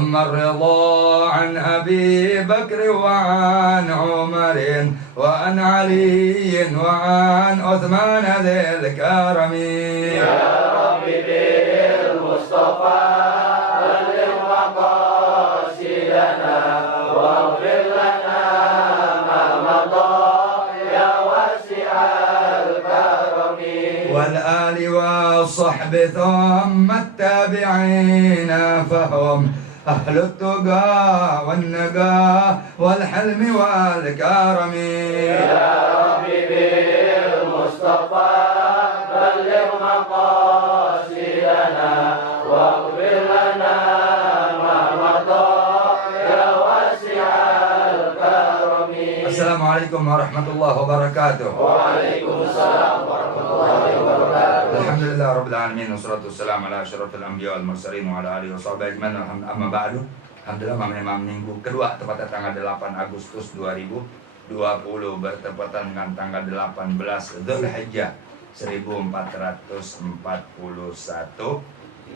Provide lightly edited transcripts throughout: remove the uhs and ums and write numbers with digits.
ثم الرضا عن أبي بكر وعن عمر وعن علي وعن عثمان ذي الكرم. يا رب بالمصطفى بلغ مقاصدنا واغفر لنا ما مضى يا واسع الكرم. والآل والصحب ثم التابعين فهم أهل التقى والنقى والحلم والكرم. يا رب بالمصطفى بلغ مقاصدنا واغفر لنا ما مضى يا واسع الكرم. السلام عليكم ورحمة الله وبركاته. وعليكم السلام ورحمة الله وبركاته. Alhamdulillah Rabbil Alamin. Wassalatu wassalamu ala asyrafil anbiya wal mursalin wa ala alihi washabihi ajmain. Amma ba'du. Alhamdulillah malam minggu kedua tepatnya tanggal 8 Agustus 2020 bertepatan dengan tanggal 18 Dzulhijjah 1441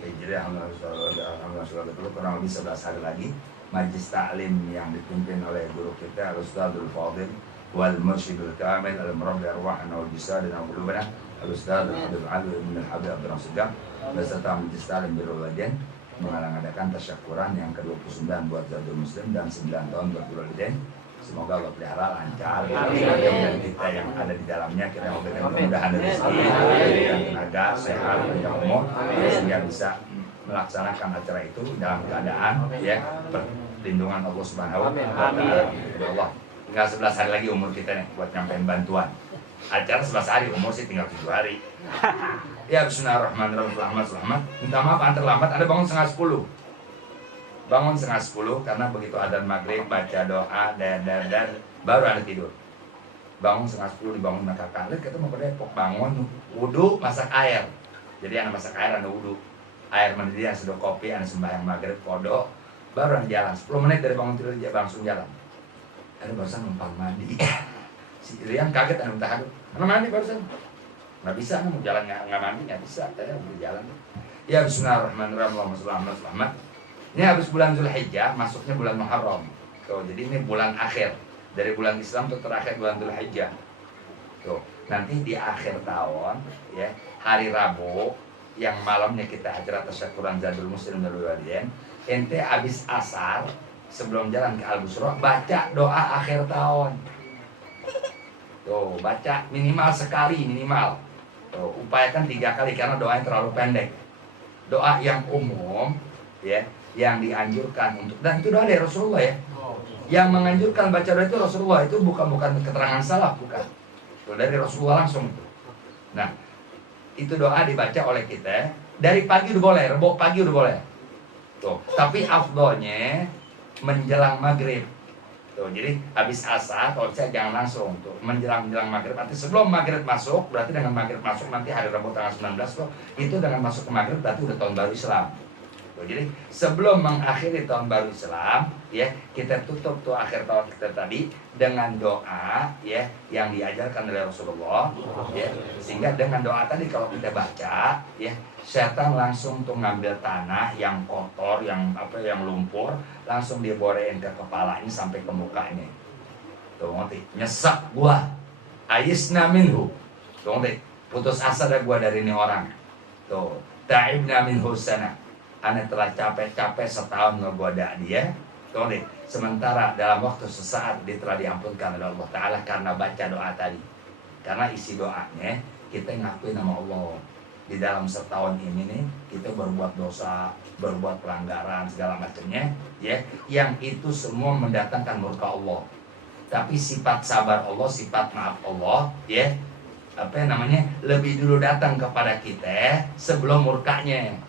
Hijriah. Alhamdulillah kurang lebih 11 hari lagi majlis ta'lim yang dipimpin oleh guru kita Al-Ustadzul Fadil wal Mursyidul Kamil al-Murabbi arwahana wal jisad dan qulubana Al-Ustadz Habib Ali bin Habib Abdurrahman Segaf beserta majlis ta'lim Birrul Walidain mengadakan tasyakuran yang ke-29 buat Zadul Muslim dan 9 tahun buat Birrul Walidain. Semoga Allah pelihara lancar dan kita yang ada di dalamnya, kita memberikan kemudahan dan rezeki, memberikan tenaga, sehat, panjang umur sehingga bisa melaksanakan acara itu dalam keadaan ya perlindungan Allah Subhanahu wa taala. Allah, tinggal 11 hari lagi umur kita nih buat nyampein bantuan. Acara 11 hari, umur sih tinggal 7 hari. Ya bismillahirrahmanirrahim. Selamat. Minta maaf antar lambat, Anda bangun setengah 10. Bangun setengah 10 karena begitu adzan maghrib baca doa dan baru Anda tidur. Bangun setengah 10 dibangun maka kakak. Lihat kita mau ke Depok, bangun wudu masak air. Jadi Anda masak air, Anda wudu. Air mendidih, Anda seduh kopi, Anda sembahyang maghrib, kodok, baru Anda jalan. 10 menit dari bangun tidur dia langsung jalan. Anda barusan numpang mandi. Si Rian kaget, Anda minta hadap. Anda mandi barusan. Nggak bisa, Anda mau jalan nggak mandi, nggak bisa. Saya mau jalan. Ya bismillahirrahmanirrahim. Allahumma sholli ala Muhammad. Ini habis bulan Dzulhijjah, masuknya bulan Muharram. Tuh, jadi ini bulan akhir. Dari bulan Islam tuh terakhir bulan Dzulhijjah. Tuh, nanti di akhir tahun ya, hari Rabu yang malamnya kita acara tasyakuran Zadul Muslim dan Walidain, ente habis asar sebelum jalan ke Al-Busra baca doa akhir tahun. Tuh, baca minimal sekali minimal. Tuh, upayakan 3 kali karena doanya terlalu pendek. Doa yang umum ya, yang dianjurkan untuk, dan itu doa dari Rasulullah ya. Yang menganjurkan baca doa itu Rasulullah, itu bukan keterangan salaf, bukan. Itu dari Rasulullah langsung itu. Nah, itu doa dibaca oleh kita dari pagi udah boleh, rebo pagi udah boleh. Tuh, tapi afdolnya menjelang maghrib. Tuh, jadi habis asar kalau bisa jangan langsung tuh menjelang maghrib. Nanti sebelum maghrib masuk, berarti dengan maghrib masuk nanti hari Rabu tanggal 19 tuh, itu dengan masuk ke maghrib berarti udah tahun baru Islam. Jadi sebelum mengakhiri tahun baru Islam ya, kita tutup tuh akhir tahun kita tadi dengan doa ya yang diajarkan oleh Rasulullah ya, sehingga dengan doa tadi kalau kita baca ya, setan langsung tuh ngambil tanah yang kotor, yang lumpur, langsung diborehin ke kepalanya sampai ke mukanya. Tuh ngerti, nyesek gua ayisna minhu. Tuh ngerti, putus asa dah gua dari ini orang. Tuh ta'ibna minhu sana. Anda telah capek-capek setahun ngegoda dia, tuh nih. Sementara dalam waktu sesaat dia telah diampunkan oleh Allah Ta'ala karena baca doa tadi. Karena isi doanya kita ngakuin nama Allah. Di dalam setahun ini nih kita berbuat dosa, berbuat pelanggaran segala macamnya, ya, yang itu semua mendatangkan murka Allah. Tapi sifat sabar Allah, sifat maaf Allah, ya, lebih dulu datang kepada kita sebelum murkanya.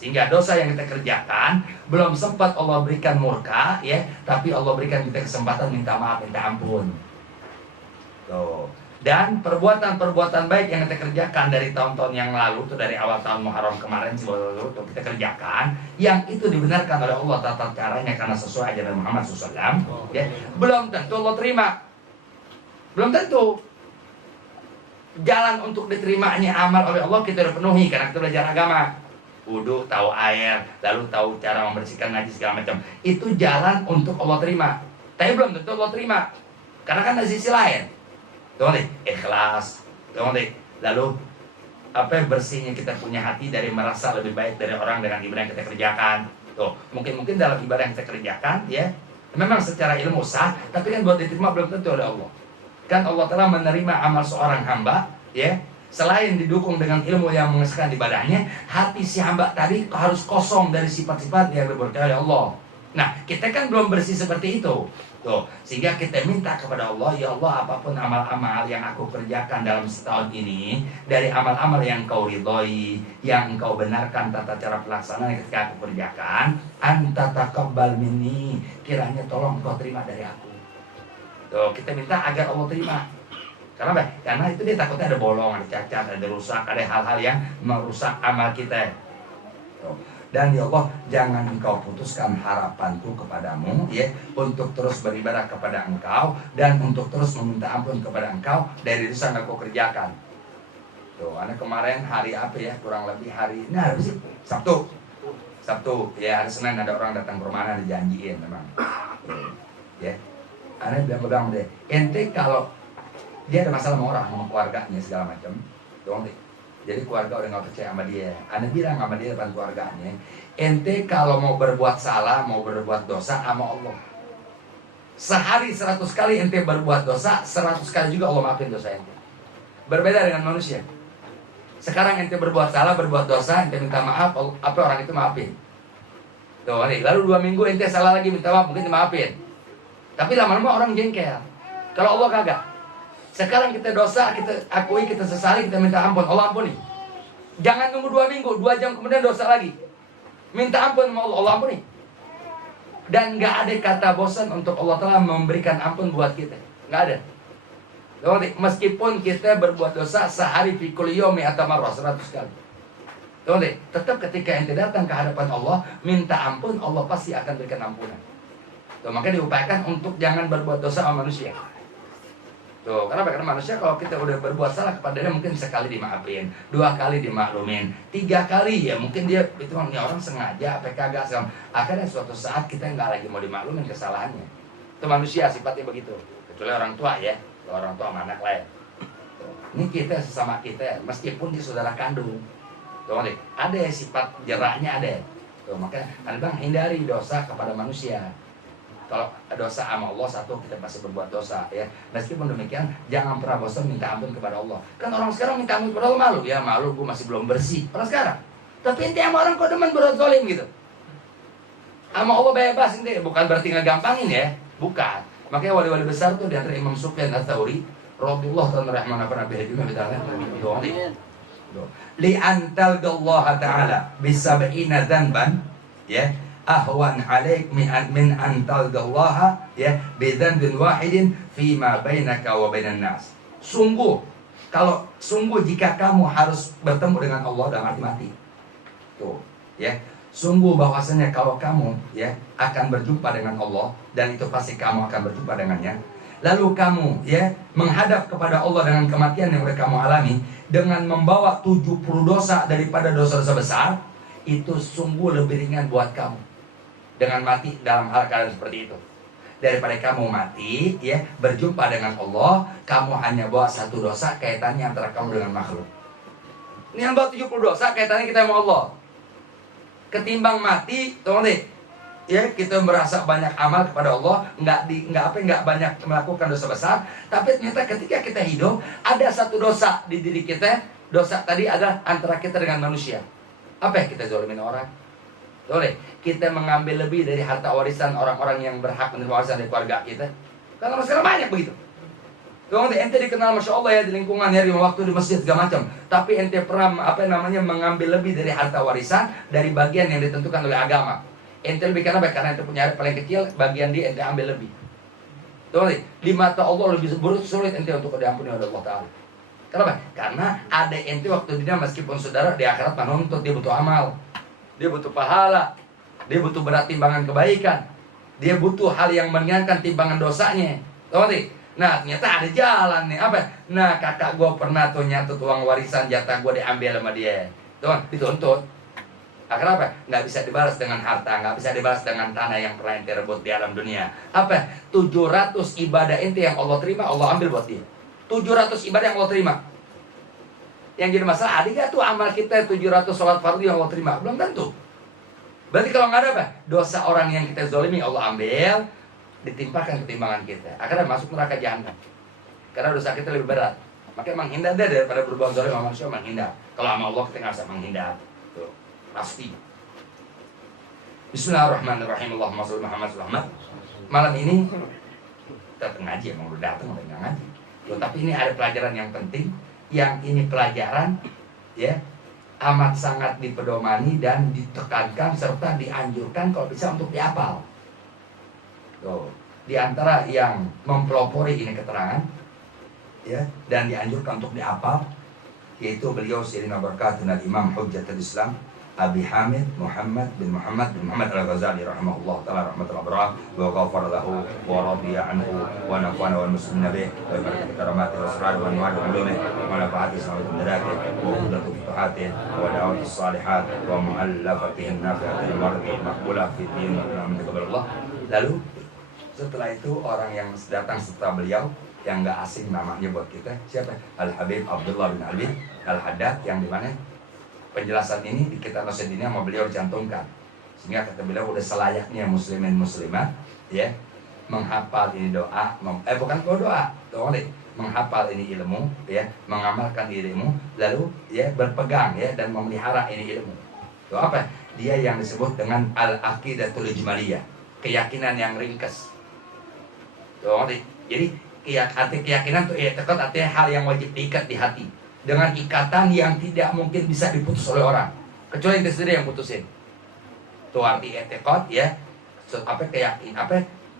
Sehingga dosa yang kita kerjakan belum sempat Allah berikan murka ya, tapi Allah berikan kita kesempatan minta maaf, minta ampun. Tuh. Dan perbuatan-perbuatan baik yang kita kerjakan dari tahun-tahun yang lalu, tuh dari awal tahun Muharram kemarin tuh kita kerjakan, yang itu dibenarkan oleh Allah tata caranya karena sesuai ajaran Muhammad SAW, ya, belum tentu Allah terima. Belum tentu. Jalan untuk diterimanya amal oleh Allah kita udah penuhi karena kita belajar agama. wudu, tahu air, lalu tahu cara membersihkan najis segala macam. Itu jalan untuk Allah terima. Tapi belum tentu Allah terima. Karena kan ada sisi lain. Tuh nih, ikhlas. Tuh nih, lalu bersihnya kita punya hati dari merasa lebih baik dari orang dengan ibadah yang kita kerjakan. Tuh, mungkin dalam ibadah yang kita kerjakan ya, memang secara ilmu sah, tapi kan buat diterima belum tentu oleh Allah. Kan Allah telah menerima amal seorang hamba ya, selain didukung dengan ilmu yang mengesahkan ibadahnya, hati si hamba tadi harus kosong dari sifat-sifat yang diberkahi oleh Allah. Nah, kita kan belum bersih seperti itu. Tuh, sehingga kita minta kepada Allah, ya Allah, apapun amal-amal yang aku kerjakan dalam setahun ini, dari amal-amal yang Engkau ridhoi, yang Engkau benarkan tata cara pelaksanaan ketika aku kerjakan, anta taqabbal minni, kiranya tolong Engkau terima dari aku. Tuh, kita minta agar Allah terima. Karena apa? Karena itu dia takutnya ada bolong, ada cacat, ada rusak, ada hal-hal yang merusak amal kita. Tuh. Dan ya Allah, jangan Engkau putuskan harapanku kepadamu ya, untuk terus beribadah kepada Engkau dan untuk terus meminta ampun kepada Engkau dari dosa yang aku kerjakan. Tuh, anak kemarin hari apa ya, kurang lebih hari ini hari apa sih? Sabtu ya, hari Senin ada orang datang ke rumah, ada dijanjiin memang. Ya, anak bilang deh, ente kalau dia ada masalah sama orang, sama keluarganya segala macam, tuh jadi keluarga udah gak percaya sama dia. Ana bilang sama dia depan keluarganya, ente kalau mau berbuat salah, mau berbuat dosa sama Allah, sehari 100 kali ente berbuat dosa, 100 kali juga Allah maafin dosa ente. Berbeda dengan manusia. Sekarang ente berbuat salah, berbuat dosa, ente minta maaf, apa orang itu maafin. Tuh, nih, lalu 2 minggu ente salah lagi minta maaf, mungkin dimaafin. Tapi lama-lama orang jengkel. Kalau Allah kagak. Sekarang kita dosa, kita akui, kita sesali, kita minta ampun, Allah ampuni. Jangan tunggu 2 minggu, 2 jam kemudian dosa lagi. Minta ampun sama Allah, Allah ampuni. Dan gak ada kata bosan untuk Allah telah memberikan ampun buat kita. Gak ada. Meskipun kita berbuat dosa sehari fikul yomi atau marrah 100 kali. Tetap ketika ente datang ke hadapan Allah, minta ampun, Allah pasti akan berikan ampunan. Makanya diupayakan untuk jangan berbuat dosa sama manusia. Tuh, kenapa? Karena manusia kalau kita udah berbuat salah kepada dia mungkin sekali dimaafin, 2 kali dimaklumin, 3 kali ya mungkin dia itu orang sengaja, apa kagak segala. Akhirnya suatu saat kita nggak lagi mau dimaklumin kesalahannya. Itu manusia sifatnya begitu. Kecuali orang tua ya, kalau orang tua sama anak lah ya. Ini kita sesama kita, meskipun dia saudara kandung. Tuh, ada ya sifat jeraknya ada. Tuh, makanya Anda bang hindari dosa kepada manusia. Kalau dosa sama Allah, satu kita pasti berbuat dosa ya. Meskipun demikian, jangan pernah bosan minta ampun kepada Allah. Kan orang sekarang minta ampun kepada Allah malu. Ya malu, gue masih belum bersih. Orang sekarang. Tapi ente sama orang kok demen berbuat zalim gitu. Sama Allah bebas ente. Bukan berarti ngegampangin ya. Bukan. Makanya wali-wali besar tuh di antara Imam Sufyan Ats-Tsauri radhiyallahu ta'ala rahimahullah pernah bihadimah bidalnya. Li antal Allah ta'ala bisab'ina dzanban ya. Ahwan alaik min antal gallaha ya bidzanbin wahidin fima bainaka wa bainan nas. Sungguh jika kamu harus bertemu dengan Allah dalam arti mati. Tuh, ya. Sungguh bahwasanya kalau kamu ya akan berjumpa dengan Allah dan itu pasti kamu akan berjumpa dengannya. Lalu kamu ya menghadap kepada Allah dengan kematian yang udah kamu alami dengan membawa 70 dosa daripada dosa-dosa besar, itu sungguh lebih ringan buat kamu dengan mati dalam hal keadaan seperti itu daripada kamu mati ya berjumpa dengan Allah, kamu hanya bawa 1 dosa kaitannya antara kamu dengan makhluk. Ini yang bawa 70 dosa kaitannya kita sama Allah. Ketimbang mati, tolong deh ya, kita merasa banyak amal kepada Allah, nggak banyak melakukan dosa besar, tapi ternyata ketika kita hidup ada 1 dosa di diri kita. Dosa tadi adalah antara kita dengan manusia. Apa yang kita zalimin orang? Boleh kita mengambil lebih dari harta warisan orang-orang yang berhak menerima warisan dari keluarga kita. Karena sekarang banyak begitu. Tuh, ente dikenal Masya Allah ya di lingkungan ya, di waktu di masjid segala macam. Tapi ente pernah mengambil lebih dari harta warisan dari bagian yang ditentukan oleh agama. Ente lebih karena ente punya harta paling kecil, bagian dia ente ambil lebih. Tuh, di mata Allah lebih sulit ente untuk diampuni oleh Allah Ta'ala. Kenapa? Karena ada ente waktu dia meskipun saudara di akhirat menuntut, dia butuh amal. Dia butuh pahala, dia butuh berat timbangan kebaikan, dia butuh hal yang meringankan timbangan dosanya. Tahu nih? Nah ternyata ada jalan nih. Apa? Nah kakak gue pernah tuh nyatut uang warisan, jatah gue diambil sama dia. Tuh dituntut. Akhirnya apa? Nggak bisa dibalas dengan harta, nggak bisa dibalas dengan tanah yang pernah ente rebut di alam dunia. Apa? 700 ibadah ente yang Allah terima, Allah ambil buat dia. 700 ibadah yang Allah terima. Yang jadi masalah, ada nggak tuh amal kita 700 sholat fardu yang Allah terima? Belum tentu. Berarti kalau nggak ada apa? Dosa orang yang kita zolimi Allah ambil, ditimpakan ketimbangan kita. Akhirnya masuk neraka jahanam. Karena dosa kita lebih berat. Makanya menghindar deh daripada berbuat zalim sama manusia, menghindar. Kalau sama Allah kita nggak usah menghindar. Tuh, pasti. Bismillahirrahmanirrahim. Allahumma sholli Muhammad Muhammad. Malam ini kita ngaji, emang udah datang udah nggak ngaji. Tuh, tapi ini ada pelajaran yang penting. Yang ini pelajaran ya amat sangat dipedomani dan ditekankan serta dianjurkan kalau bisa untuk dihafal. Tuh, di antara yang mempelopori ini keterangan ya dan dianjurkan untuk dihafal yaitu beliau Sayyidina Barakatun al-Imam Hujjatul Islam Abi Hamid Muhammad bin Muhammad Al-Ghazali rahimahullah ta'ala rahmatul abrar wa ghafara lahu wa radiya anhu wa nafa'ana wal muslimin bih wa barakatuh karamati wa asrar wa anwar ulumih wa nafa'ati samatul darajat wa hudatu futuhatih wa da'watus salihat wa mu'allafatihin nafi'atil marati maqbulah fi din wa Allah. Lalu setelah itu orang yang datang setelah beliau yang nggak asing namanya buat kita siapa? Al-Habib Abdullah bin Ali Al-Haddad, yang dimana penjelasan ini di kitab Nasihat ini sama beliau dicantumkan sehingga kata beliau udah selayaknya muslimin muslimat ya menghafal ini doa bukan doa menghafal ini ilmu ya, mengamalkan ilmu lalu ya berpegang ya dan memelihara ini ilmu. Itu apa? Dia yang disebut dengan al-aqidatul ijmaliyah, keyakinan yang ringkas. Tuh, jadi arti keyakinan itu artinya hal yang wajib diikat di hati dengan ikatan yang tidak mungkin bisa diputus oleh orang kecuali itu sendiri yang putusin. Itu arti etikot ya,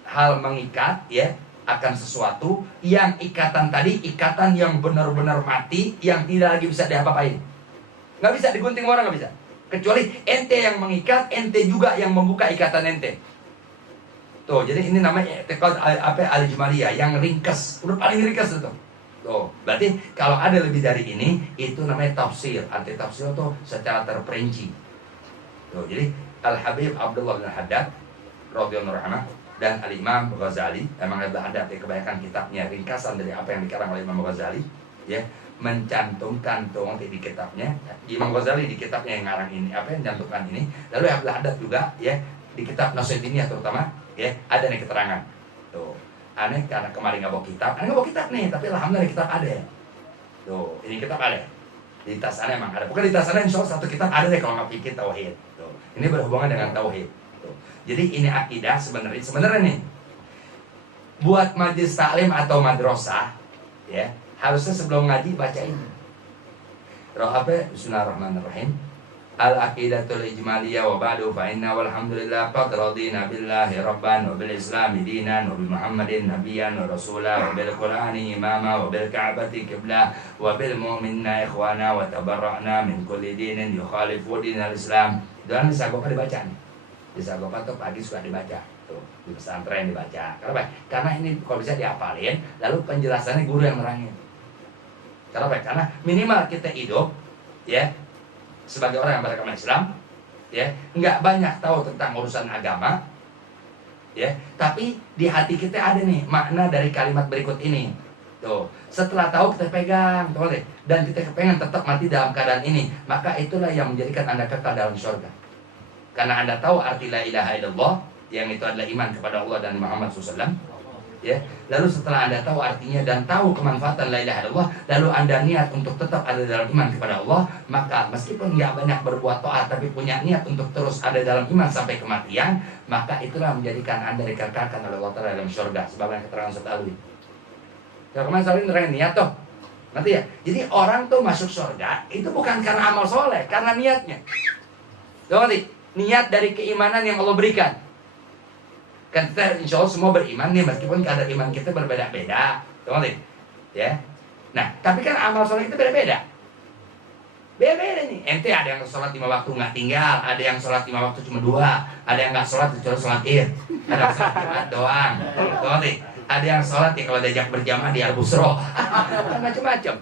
hal mengikat ya akan sesuatu yang ikatan tadi ikatan yang benar-benar mati yang tidak lagi bisa diapa-apain, nggak bisa digunting orang, nggak bisa kecuali ente yang mengikat, ente juga yang membuka ikatan ente. Tuh, jadi ini namanya etikot al-ijmaliyah yang ringkas, udah paling ringkas itu. Tuh, berarti kalau ada lebih dari ini, itu namanya tafsir. Arti tafsir itu secara terperinci. Tuh, jadi Al-Habib Abdullah bin Haddad radhiyallahu anhu dan Al-Imam Ghazali, emang ada kebanyakan kitabnya ringkasan dari apa yang dikarang oleh Imam Ghazali, ya, mencantumkan tuh di kitabnya. Imam Ghazali di kitabnya yang ngarang ini, apa yang mencantumkan ini. Lalu Abdul Haddad juga, ya, di kitab Nasihat ini terutama, ya, ada nih keterangan. Tuh. Aneh karena kemarin nggak bawa kitab, aneh nggak bawa kitab nih, tapi alhamdulillah kitab ada. Tuh, ini kitab ada. Di tas aneh emang ada. Bukan di tas aneh, insya Allah satu kitab ada deh kalau nggak pikir tauhid. Tuh, ini berhubungan dengan tauhid. Tuh. Jadi ini akidah sebenarnya nih. Buat majelis taklim atau madrasah, ya harusnya sebelum ngaji baca ini. Bismillahirrahmanirrahim. Al-aqidatul ijmaliyah wa ba'du fa inna walhamdulillah qad radina billahi rabban wa bil islami dinan wa bi muhammadin nabiyyan wa rasula wa bil qur'ani imama wa bil ka'bati qiblah wa bil mu'minina ikhwana wa tabarra'na min kulli dinin yukhalifu dinal islam. Dan di Sagopa dibaca nih. Di Sagopa tuh pagi suka dibaca. Tuh, di pesantren dibaca. Kenapa? Karena ini kalau bisa dihafalin, lalu penjelasannya guru yang nerangin. Kenapa? Karena minimal kita hidup ya sebagai orang yang beragama Islam, ya nggak banyak tahu tentang urusan agama, ya tapi di hati kita ada nih makna dari kalimat berikut ini. Tuh, setelah tahu kita pegang, boleh, dan kita kepengen tetap mati dalam keadaan ini, maka itulah yang menjadikan Anda kekal dalam surga. Karena Anda tahu arti la ilaha illallah, yang itu adalah iman kepada Allah dan Muhammad SAW. Ya, lalu setelah Anda tahu artinya dan tahu kemanfaatan la ilaha illallah, lalu Anda niat untuk tetap ada dalam iman kepada Allah, maka meskipun nggak banyak berbuat taat tapi punya niat untuk terus ada dalam iman sampai kematian, maka itulah menjadikan Anda dikekalkan oleh Allah Ta'ala dalam surga. Sebagaimana keterangan Ustaz Alwi. Ya kemarin Alwi nerangin niat tuh. Nanti ya. Jadi orang tuh masuk surga itu bukan karena amal soleh, karena niatnya. Tuh nanti niat dari keimanan yang Allah berikan. Kan kita insya Allah semua beriman nih, meskipun kadar iman kita berbeda-beda, teman-teman, ya. Nah, tapi kan amal sholat kita beda-beda. Beda-beda nih. Ente ada yang sholat 5 waktu nggak tinggal, ada yang sholat 5 waktu cuma 2, ada yang nggak sholat kecuali sholat id, ada yang sholat Jumat doang, teman-teman. Ada yang sholat ya kalau diajak berjamaah di Al-Busro, kan macam-macam.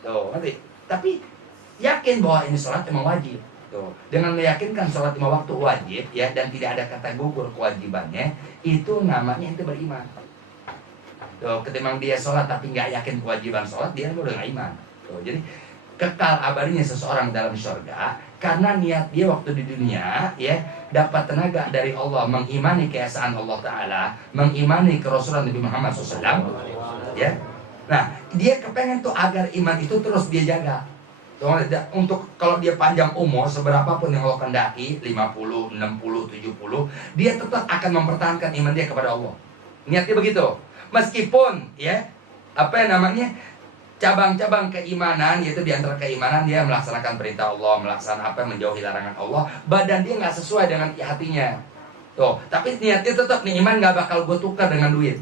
Tuh, nanti. Tapi yakin bahwa ini sholat memang wajib. Tuh, dengan meyakinkan sholat 5 waktu wajib ya dan tidak ada kata gugur kewajibannya, itu namanya ente beriman. Tuh, ketimbang dia sholat tapi nggak yakin kewajiban sholat, dia udah nggak iman. Tuh, jadi kekal abadinya seseorang dalam surga karena niat dia waktu di dunia ya dapat tenaga dari Allah, mengimani keesaan Allah Ta'ala, mengimani kerasulan Nabi Muhammad SAW ya. Nah dia kepengen tuh agar iman itu terus dia jaga. Untuk kalau dia panjang umur seberapa pun yang Allah kendaki 50, 60, 70, dia tetap akan mempertahankan iman dia kepada Allah. Niatnya begitu. Meskipun ya apa yang namanya cabang-cabang keimanan, yaitu di antara keimanan dia melaksanakan perintah Allah, melaksanakan apa, menjauhi larangan Allah, badan dia nggak sesuai dengan hatinya. Tuh, tapi niatnya tetap, nih iman nggak bakal gue tukar dengan duit.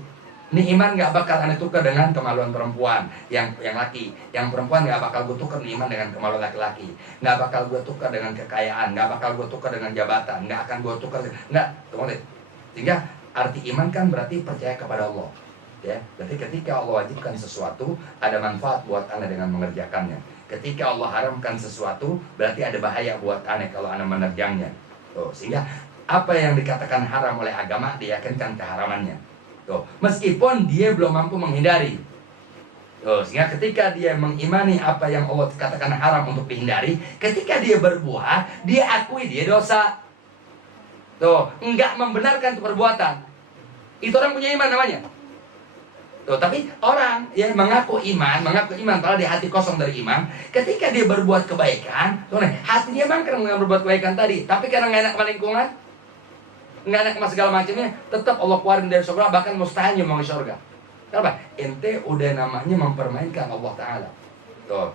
Nih iman nggak bakal aneh tukar dengan kemaluan perempuan yang laki, yang perempuan nggak bakal gue tukar nih iman dengan kemaluan laki-laki, nggak bakal gue tukar dengan kekayaan, nggak bakal gue tukar dengan jabatan, nggak akan gue tukar, nggak, teman-teman. Sehingga arti iman kan berarti percaya kepada Allah. Ya, berarti ketika Allah wajibkan sesuatu, ada manfaat buat Anda dengan mengerjakannya. Ketika Allah haramkan sesuatu, berarti ada bahaya buat Anda kalau Anda menerjangnya. Tuh, sehingga apa yang dikatakan haram oleh agama diyakinkan keharamannya. Tuh, meskipun dia belum mampu menghindari. Tuh, sehingga ketika dia mengimani apa yang Allah katakan haram untuk dihindari, ketika dia berbuat, dia akui dia dosa. Tuh, enggak membenarkan itu perbuatan. Itu orang punya iman namanya. Tuh, tapi orang yang mengaku iman padahal di hati kosong dari iman, ketika dia berbuat kebaikan, tuh nih, hatinya emang karena berbuat kebaikan tadi, tapi karena nggak enak sama lingkungan, nggak enak sama segala macamnya, tetap Allah keluarin dari surga, bahkan mustahil mau ke surga. Kenapa? Ente udah namanya mempermainkan Allah Ta'ala. Tuh,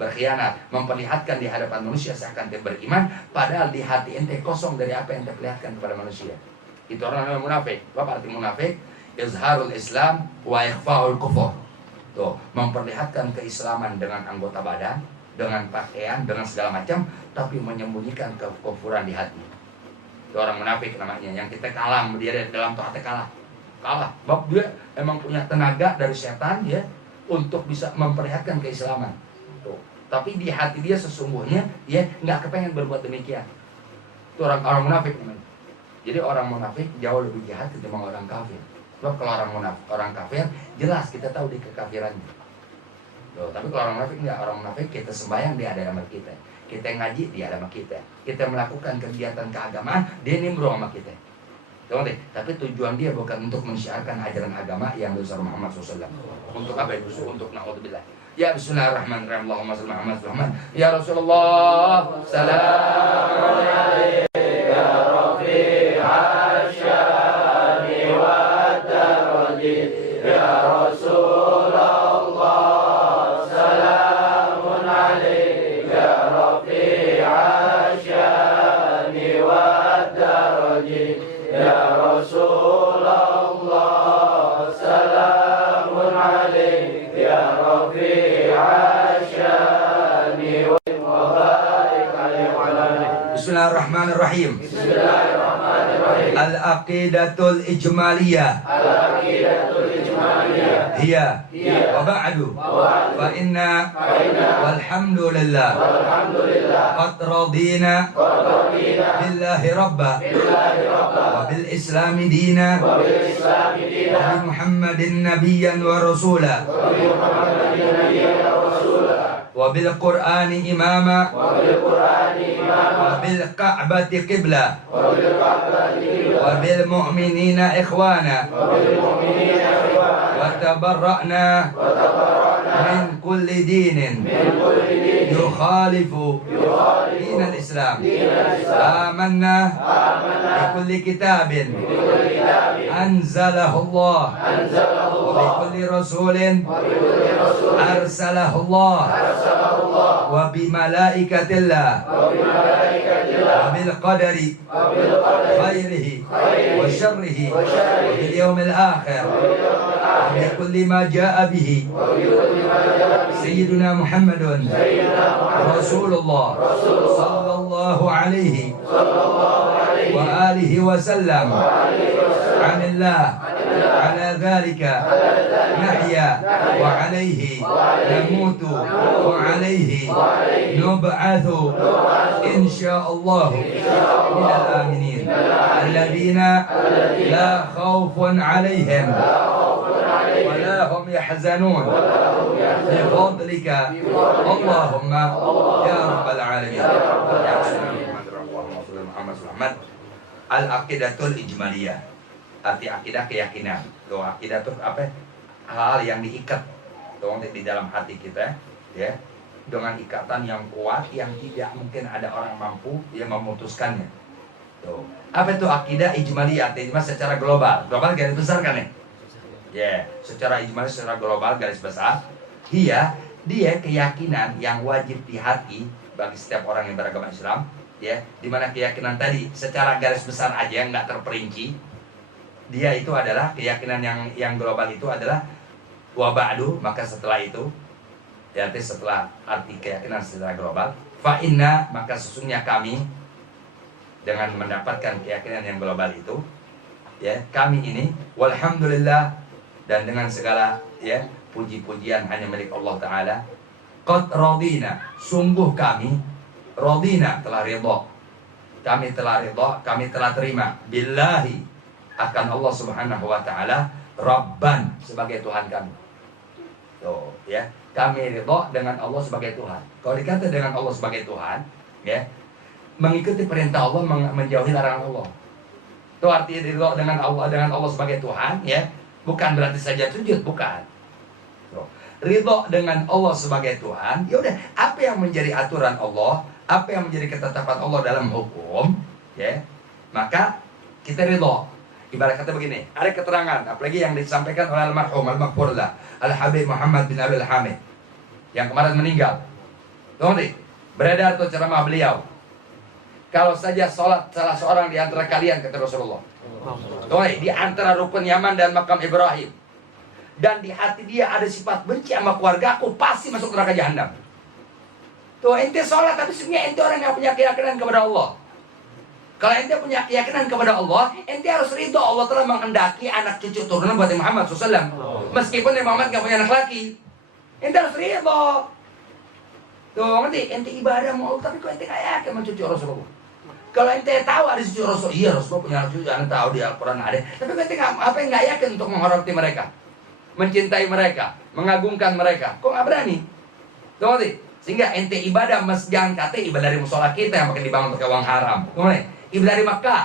berkhianat, memperlihatkan di hadapan manusia seakan ente beriman, padahal di hati ente kosong dari apa yang ente perlihatkan kepada manusia. Itu orang namanya munafik. Apa arti munafik? Izharul Islam wa ikhfaul kufur. Tuh, memperlihatkan keislaman dengan anggota badan, dengan pakaian, dengan segala macam, tapi menyembunyikan kekufuran di hati. Itu orang munafik namanya. Yang kita kalah, dia dalam taatnya kalah. Sebab dia emang punya tenaga dari setan ya untuk bisa memperlihatkan keislaman. Tuh, tapi di hati dia sesungguhnya ya nggak kepengen berbuat demikian. Itu orang munafik namanya. Jadi orang munafik jauh lebih jahat ketimbang orang kafir. Sebab kalau orang kafir jelas kita tahu di kekafirannya. Loh, tapi kalau orang munafik enggak, orang munafik kita sembahyang dia ada sama kita. Kita ngaji dia ada sama kita. Kita melakukan kegiatan keagamaan dia nimbrung sama kita. Tuh, tapi tujuan dia bukan untuk mensiarkan ajaran agama yang besar Muhammad SAW. Untuk apa itu? Untuk naudzubillah. Ya bismillahirrahmanirrahim. Allahumma shalli ala Muhammad. Ya Rasulullah, salam alaika Bismillahirrahmanirrahim. Al-aqidatul ijmaliyah. Hiya wa ba'du fa inna walhamdulillah qad radina billahi rabba wa bil islami dina wa bi Muhammadin nabiyyan wa rasula wa bil Qur'ani imama wa bil Ka'bati qibla wa bil mu'minina ikhwana wa tabarra'na min kulli dinin yukhalifu din al-Islam. Amanna bi kulli kitabin anzalahu Allah wa bi kulli rasulin arsalahu Allah wa bi malaikatillah wa bil qadari khairihi wa syarrihi wa bil yawmil akhir wa bi kulli ma jaa bihi Sayyiduna Muhammadun Rasulullah sallallahu alaihi wa alihi wa sallam anillah على ذلك نحيا وعليه نموت وعليه نبعث إن شاء الله من الآمنين الذين لا خوف عليهم ولا هم يحزنون بفضلك اللهم يا رب العالمين. Muhammad al-aqidatul ijmaliyah, arti akidah keyakinan. Tuh, akidah itu apa? Hal yang diikat tuh di dalam hati kita, ya, dengan ikatan yang kuat yang tidak mungkin ada orang mampu yang memutuskannya. Tuh, apa itu akidah ijmaliyah? Artinya secara global, global garis besar kan ya? Ya, secara ijmal, secara global garis besar, dia keyakinan yang wajib di hati bagi setiap orang yang beragama Islam, ya, dimana keyakinan tadi secara garis besar aja nggak terperinci, dia itu adalah keyakinan yang global itu adalah wa ba'du, maka setelah itu, ya, setelah arti keyakinan secara global, fa inna, maka sesungguhnya kami dengan mendapatkan keyakinan yang global itu, ya, kami ini walhamdulillah, dan dengan segala, ya, puji-pujian hanya milik Allah Ta'ala, qad radina, sungguh kami radina, telah ridha, kami telah ridha, kami telah terima billahi, akan Allah Subhanahu wa Ta'ala, Rabban, sebagai Tuhan kami. Tuh, ya, kami ridha dengan Allah sebagai Tuhan. Kalau dikata dengan Allah sebagai Tuhan, ya, mengikuti perintah Allah, menjauhi larangan Allah. Itu artinya ridha dengan Allah sebagai Tuhan, ya, bukan berarti saja sujud, bukan. Tuh, ridha dengan Allah sebagai Tuhan, ya udah, apa yang menjadi aturan Allah, apa yang menjadi ketetapan Allah dalam hukum, ya, maka kita ridha. Ibarat kata begini, ada keterangan, apalagi yang disampaikan oleh almarhum al-maghfurlah Al-Habib Muhammad bin Abdul Hamid yang kemarin meninggal. Tuh, beredar tuh ceramah beliau. Kalau saja sholat salah seorang di antara kalian, kata Rasulullah, tuh, di antara rukun Yaman dan makam Ibrahim, dan di hati dia ada sifat benci sama keluarga aku, pasti masuk neraka jahanam. Tuh, ente sholat tapi sebenarnya ente orang yang punya keyakinan kepada Allah. Kalau ente punya keyakinan kepada Allah, ente harus ridho Allah telah menghendaki anak cucu turunan buat Muhammad SAW. Meskipun Muhammad gak punya anak laki, ente harus ridho. Tuh, ngerti? Ente ibadah mau Allah, tapi kok ente gak yakin sama cucu Rasulullah. Kalau ente tahu ada cucu Rasul, iya Rasulullah punya anak cucu, ente tahu di Al-Quran ada. Tapi ente gak yakin untuk menghormati mereka, mencintai mereka, mengagungkan mereka, kok gak berani? Tuh, ngerti? Sehingga ente ibadah, jangan kata ibadah dari musola kita yang pakai dibangun pakai uang haram. Tuh, ngerti? Ibadah dari Makkah,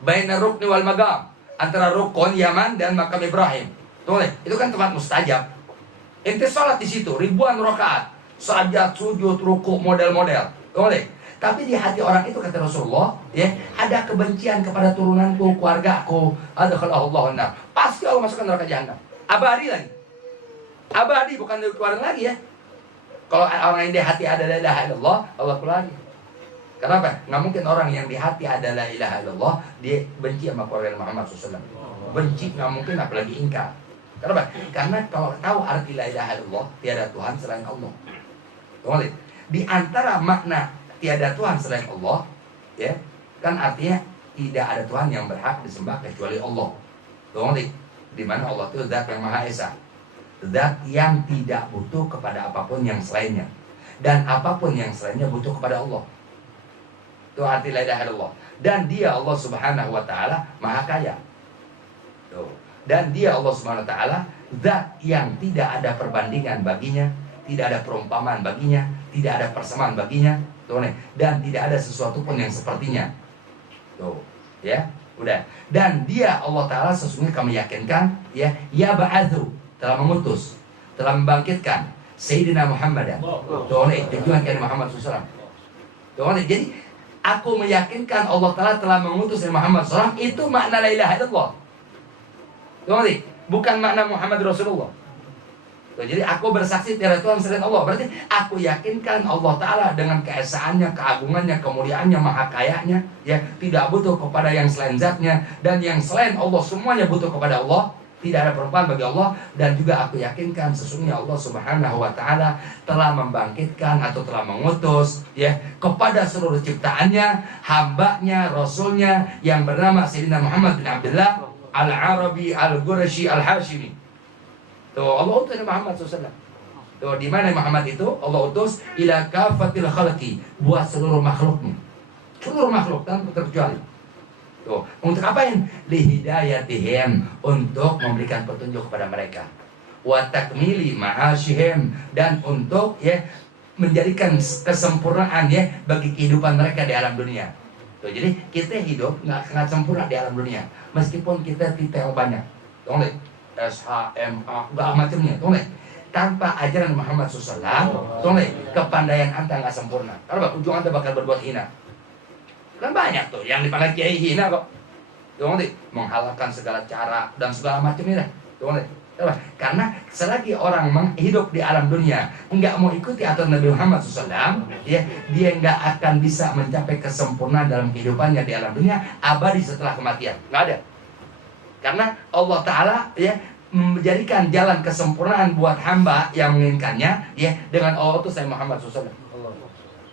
baina rukni wal magam, antara rukun Yaman dan makam Ibrahim. Tuh, itu kan tempat mustajab. Ente sholat di situ ribuan rakaat, sajad, sujud, ruku, model-model. Tuh, tapi di hati orang itu, kata Rasulullah, ya, ada kebencian kepada turunanku, keluargaku. Adkhalahullahu nar. Pasti Allah masukkan neraka jahanam. Abadi lagi. Abadi, bukan dikeluarin lagi ya. Kalau orang yang di hati ada la ilaha illallah, Allah keluarin. Kenapa? Nggak mungkin orang yang di hati ada la ilaha illallah dia benci sama keluarga Muhammad SAW. Benci nggak mungkin, apalagi ingkar. Kenapa? Karena kalau tahu arti la ilaha illallah, tiada Tuhan selain Allah. Tunggu, di antara makna tiada Tuhan selain Allah, ya, kan artinya tidak ada Tuhan yang berhak disembah kecuali Allah. Tunggu, di mana Allah itu zat yang Maha Esa, zat yang tidak butuh kepada apapun yang selainnya, dan apapun yang selainnya butuh kepada Allah. Itu arti la ilaha illallah. Dan dia Allah Subhanahu wa Ta'ala Maha Kaya. Tuh. Dan dia Allah Subhanahu wa Ta'ala zat yang tidak ada perbandingan baginya, tidak ada perumpamaan baginya, tidak ada persamaan baginya. Tuh, dan tidak ada sesuatu pun yang sepertinya. Tuh, ya, udah. Dan dia Allah Ta'ala sesungguhnya kami yakinkan, ya, ya ba'athu, telah mengutus, telah membangkitkan Sayyidina Muhammadan. Tuh, tujuan kan Muhammad SAW. Tuh, jadi aku meyakinkan Allah Ta'ala telah mengutus Muhammad SAW, itu makna la ilaha illallah. Bukan makna Muhammad Rasulullah. Jadi aku bersaksi tiada Tuhan selain Allah. Berarti aku yakinkan Allah Ta'ala dengan keesaannya, keagungannya, kemuliaannya, maha kayanya, ya, tidak butuh kepada yang selain zatnya. Dan yang selain Allah semuanya butuh kepada Allah. Tidak ada perumpamaan bagi Allah. Dan juga aku yakinkan sesungguhnya Allah Subhanahu wa Ta'ala telah membangkitkan atau telah mengutus, ya, kepada seluruh ciptaannya, hambanya, rasulnya yang bernama Sayyidina Muhammad bin Abdullah, Al-Arabi, Al-Quraisy, Al-Hashimi. Tuh Allah utus Nabi Muhammad SAW. Tuh di mana Muhammad itu Allah utus ila kafatil khalqi, buat seluruh makhluknya. Seluruh makhluk tanpa terkecuali. Tuh, untuk apain? Lihidayatihim, untuk memberikan petunjuk kepada mereka. Wa takmili ma'asyihim, dan untuk ya menjadikan kesempurnaan ya bagi kehidupan mereka di alam dunia. Tuh, jadi kita hidup nggak sempurna di alam dunia, meskipun kita titel banyak. Tuh, SHMA, nggak macamnya. Tuh, tanpa ajaran Muhammad SAW, tuh, kepandaian anta nggak sempurna. Karena ujung anta bakal berbuat hina. Kan banyak tuh yang dipanggil kiai hina kok. Tuh, menghalalkan segala cara dan segala macamnya. Tuh, karena selagi orang hidup di alam dunia nggak mau ikuti aturan Nabi Muhammad SAW, ya, dia nggak akan bisa mencapai kesempurnaan dalam kehidupannya di alam dunia abadi setelah kematian. Nggak ada. Karena Allah Ta'ala ya menjadikan jalan kesempurnaan buat hamba yang menginginkannya ya dengan Allah itu saya Muhammad SAW.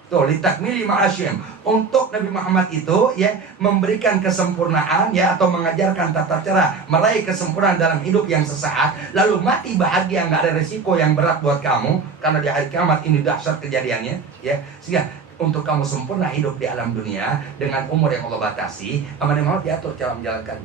Tuh, litakmili ma'asyim, untuk Nabi Muhammad itu ya memberikan kesempurnaan ya, atau mengajarkan tata cara meraih kesempurnaan dalam hidup yang sesaat, lalu mati bahagia, nggak ada resiko yang berat buat kamu, karena di hari kiamat ini dahsyat kejadiannya ya. Sehingga untuk kamu sempurna hidup di alam dunia dengan umur yang Allah batasi, Nabi Muhammad diatur cara menjalankan.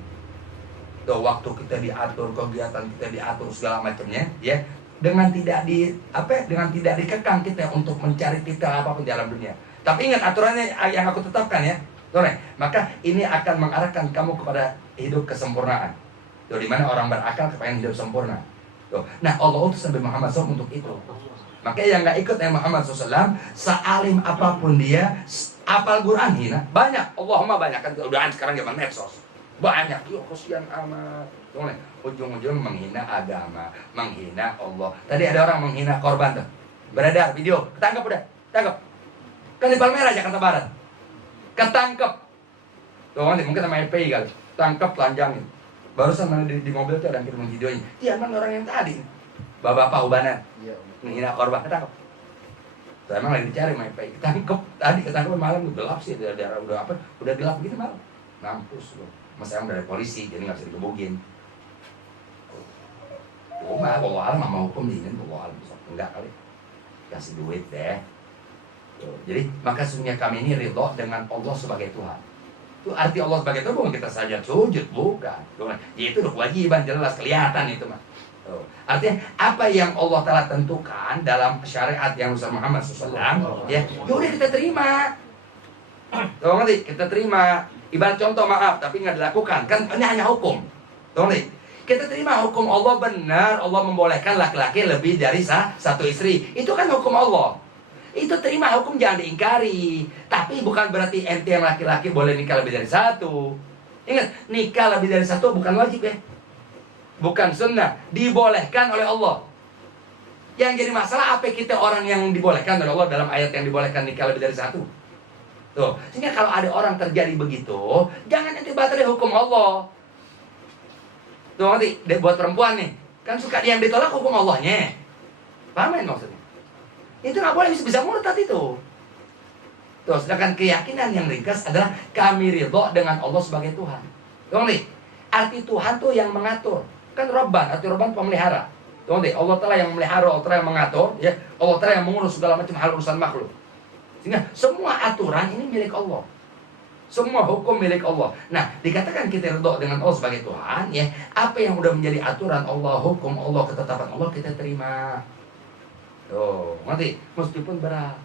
Tuh, waktu kita diatur, kegiatan kita diatur, segala macamnya ya, dengan tidak dikekang kita untuk mencari titel apapun di alam dunia. Tapi ingat aturannya yang aku tetapkan ya. Tuh, maka ini akan mengarahkan kamu kepada hidup kesempurnaan. Tuh, di mana orang berakal kepengen hidup sempurna. Tuh. Nah, Allah utus Nabi Muhammad SAW untuk itu. Makanya yang nggak ikut Nabi Muhammad SAW, sealim apapun dia, apal Quran hina. Banyak, Allahumma banyak kan udah sekarang zaman medsos. Banyak, yuk kasihan amat. Tuh, ujung-ujung menghina agama, menghina Allah. Tadi ada orang menghina korban tuh, beredar video, ketangkep udah, tangkap. Kan di Palmera Jakarta Barat, ketangkep. Tuh, mungkin sama FPI kali, tangkep telanjangin. Barusan mana di mobil tuh ada yang kirim videonya. Dia emang orang yang tadi, bapak ubanan, menghina korban, ketangkep. Tuh, emang lagi dicari sama FPI, ketangkep. Tadi ketangkep malam gelap sih, udah gelap gitu malam. Mampus loh, masa yang dari polisi, jadi nggak bisa digebukin. Mah bawa alam sama hukum di ini bawa alam enggak kali, kasih duit deh. Tuh, jadi maka sesungguhnya kami ini ridho dengan Allah sebagai Tuhan. Itu arti Allah sebagai Tuhan bukan kita saja sujud, bukan. Ya itu udah kewajiban jelas kelihatan itu mah. Tuh, artinya apa yang Allah telah tentukan dalam syariat yang Rasul Muhammad SAW, ya udah kita terima. Tuh, ngerti? Kita terima. Ibarat contoh maaf tapi nggak dilakukan, kan ini hanya hukum. Tuh, ngerti? Kita terima hukum Allah benar, Allah membolehkan laki-laki lebih dari satu istri. Itu kan hukum Allah. Itu terima hukum, jangan diingkari. Tapi bukan berarti ente yang laki-laki boleh nikah lebih dari satu. Ingat, nikah lebih dari satu bukan wajib ya. Bukan sunnah, dibolehkan oleh Allah. Yang jadi masalah apa kita orang yang dibolehkan oleh Allah dalam ayat yang dibolehkan nikah lebih dari satu. Tuh, sehingga kalau ada orang terjadi begitu, jangan ente batalin hukum Allah. Tuh, nanti buat perempuan nih, kan suka yang ditolak hukum Allahnya. Paham kan maksudnya? Itu nggak boleh, bisa murtad itu. Tuh, sedangkan keyakinan yang ringkas adalah kami ridho dengan Allah sebagai Tuhan. Tuh, nih, arti Tuhan tuh yang mengatur. Kan Rabban, arti Rabban pemelihara. Tuh, nih, Allah Ta'ala yang memelihara, Allah Ta'ala yang mengatur, ya, Allah Ta'ala yang mengurus segala macam hal urusan makhluk. Sehingga semua aturan ini milik Allah. Semua hukum milik Allah. Nah, dikatakan kita ridho dengan Allah sebagai Tuhan, ya. Apa yang udah menjadi aturan Allah, hukum Allah, ketetapan Allah, kita terima. Tuh, ngerti? Meskipun berat.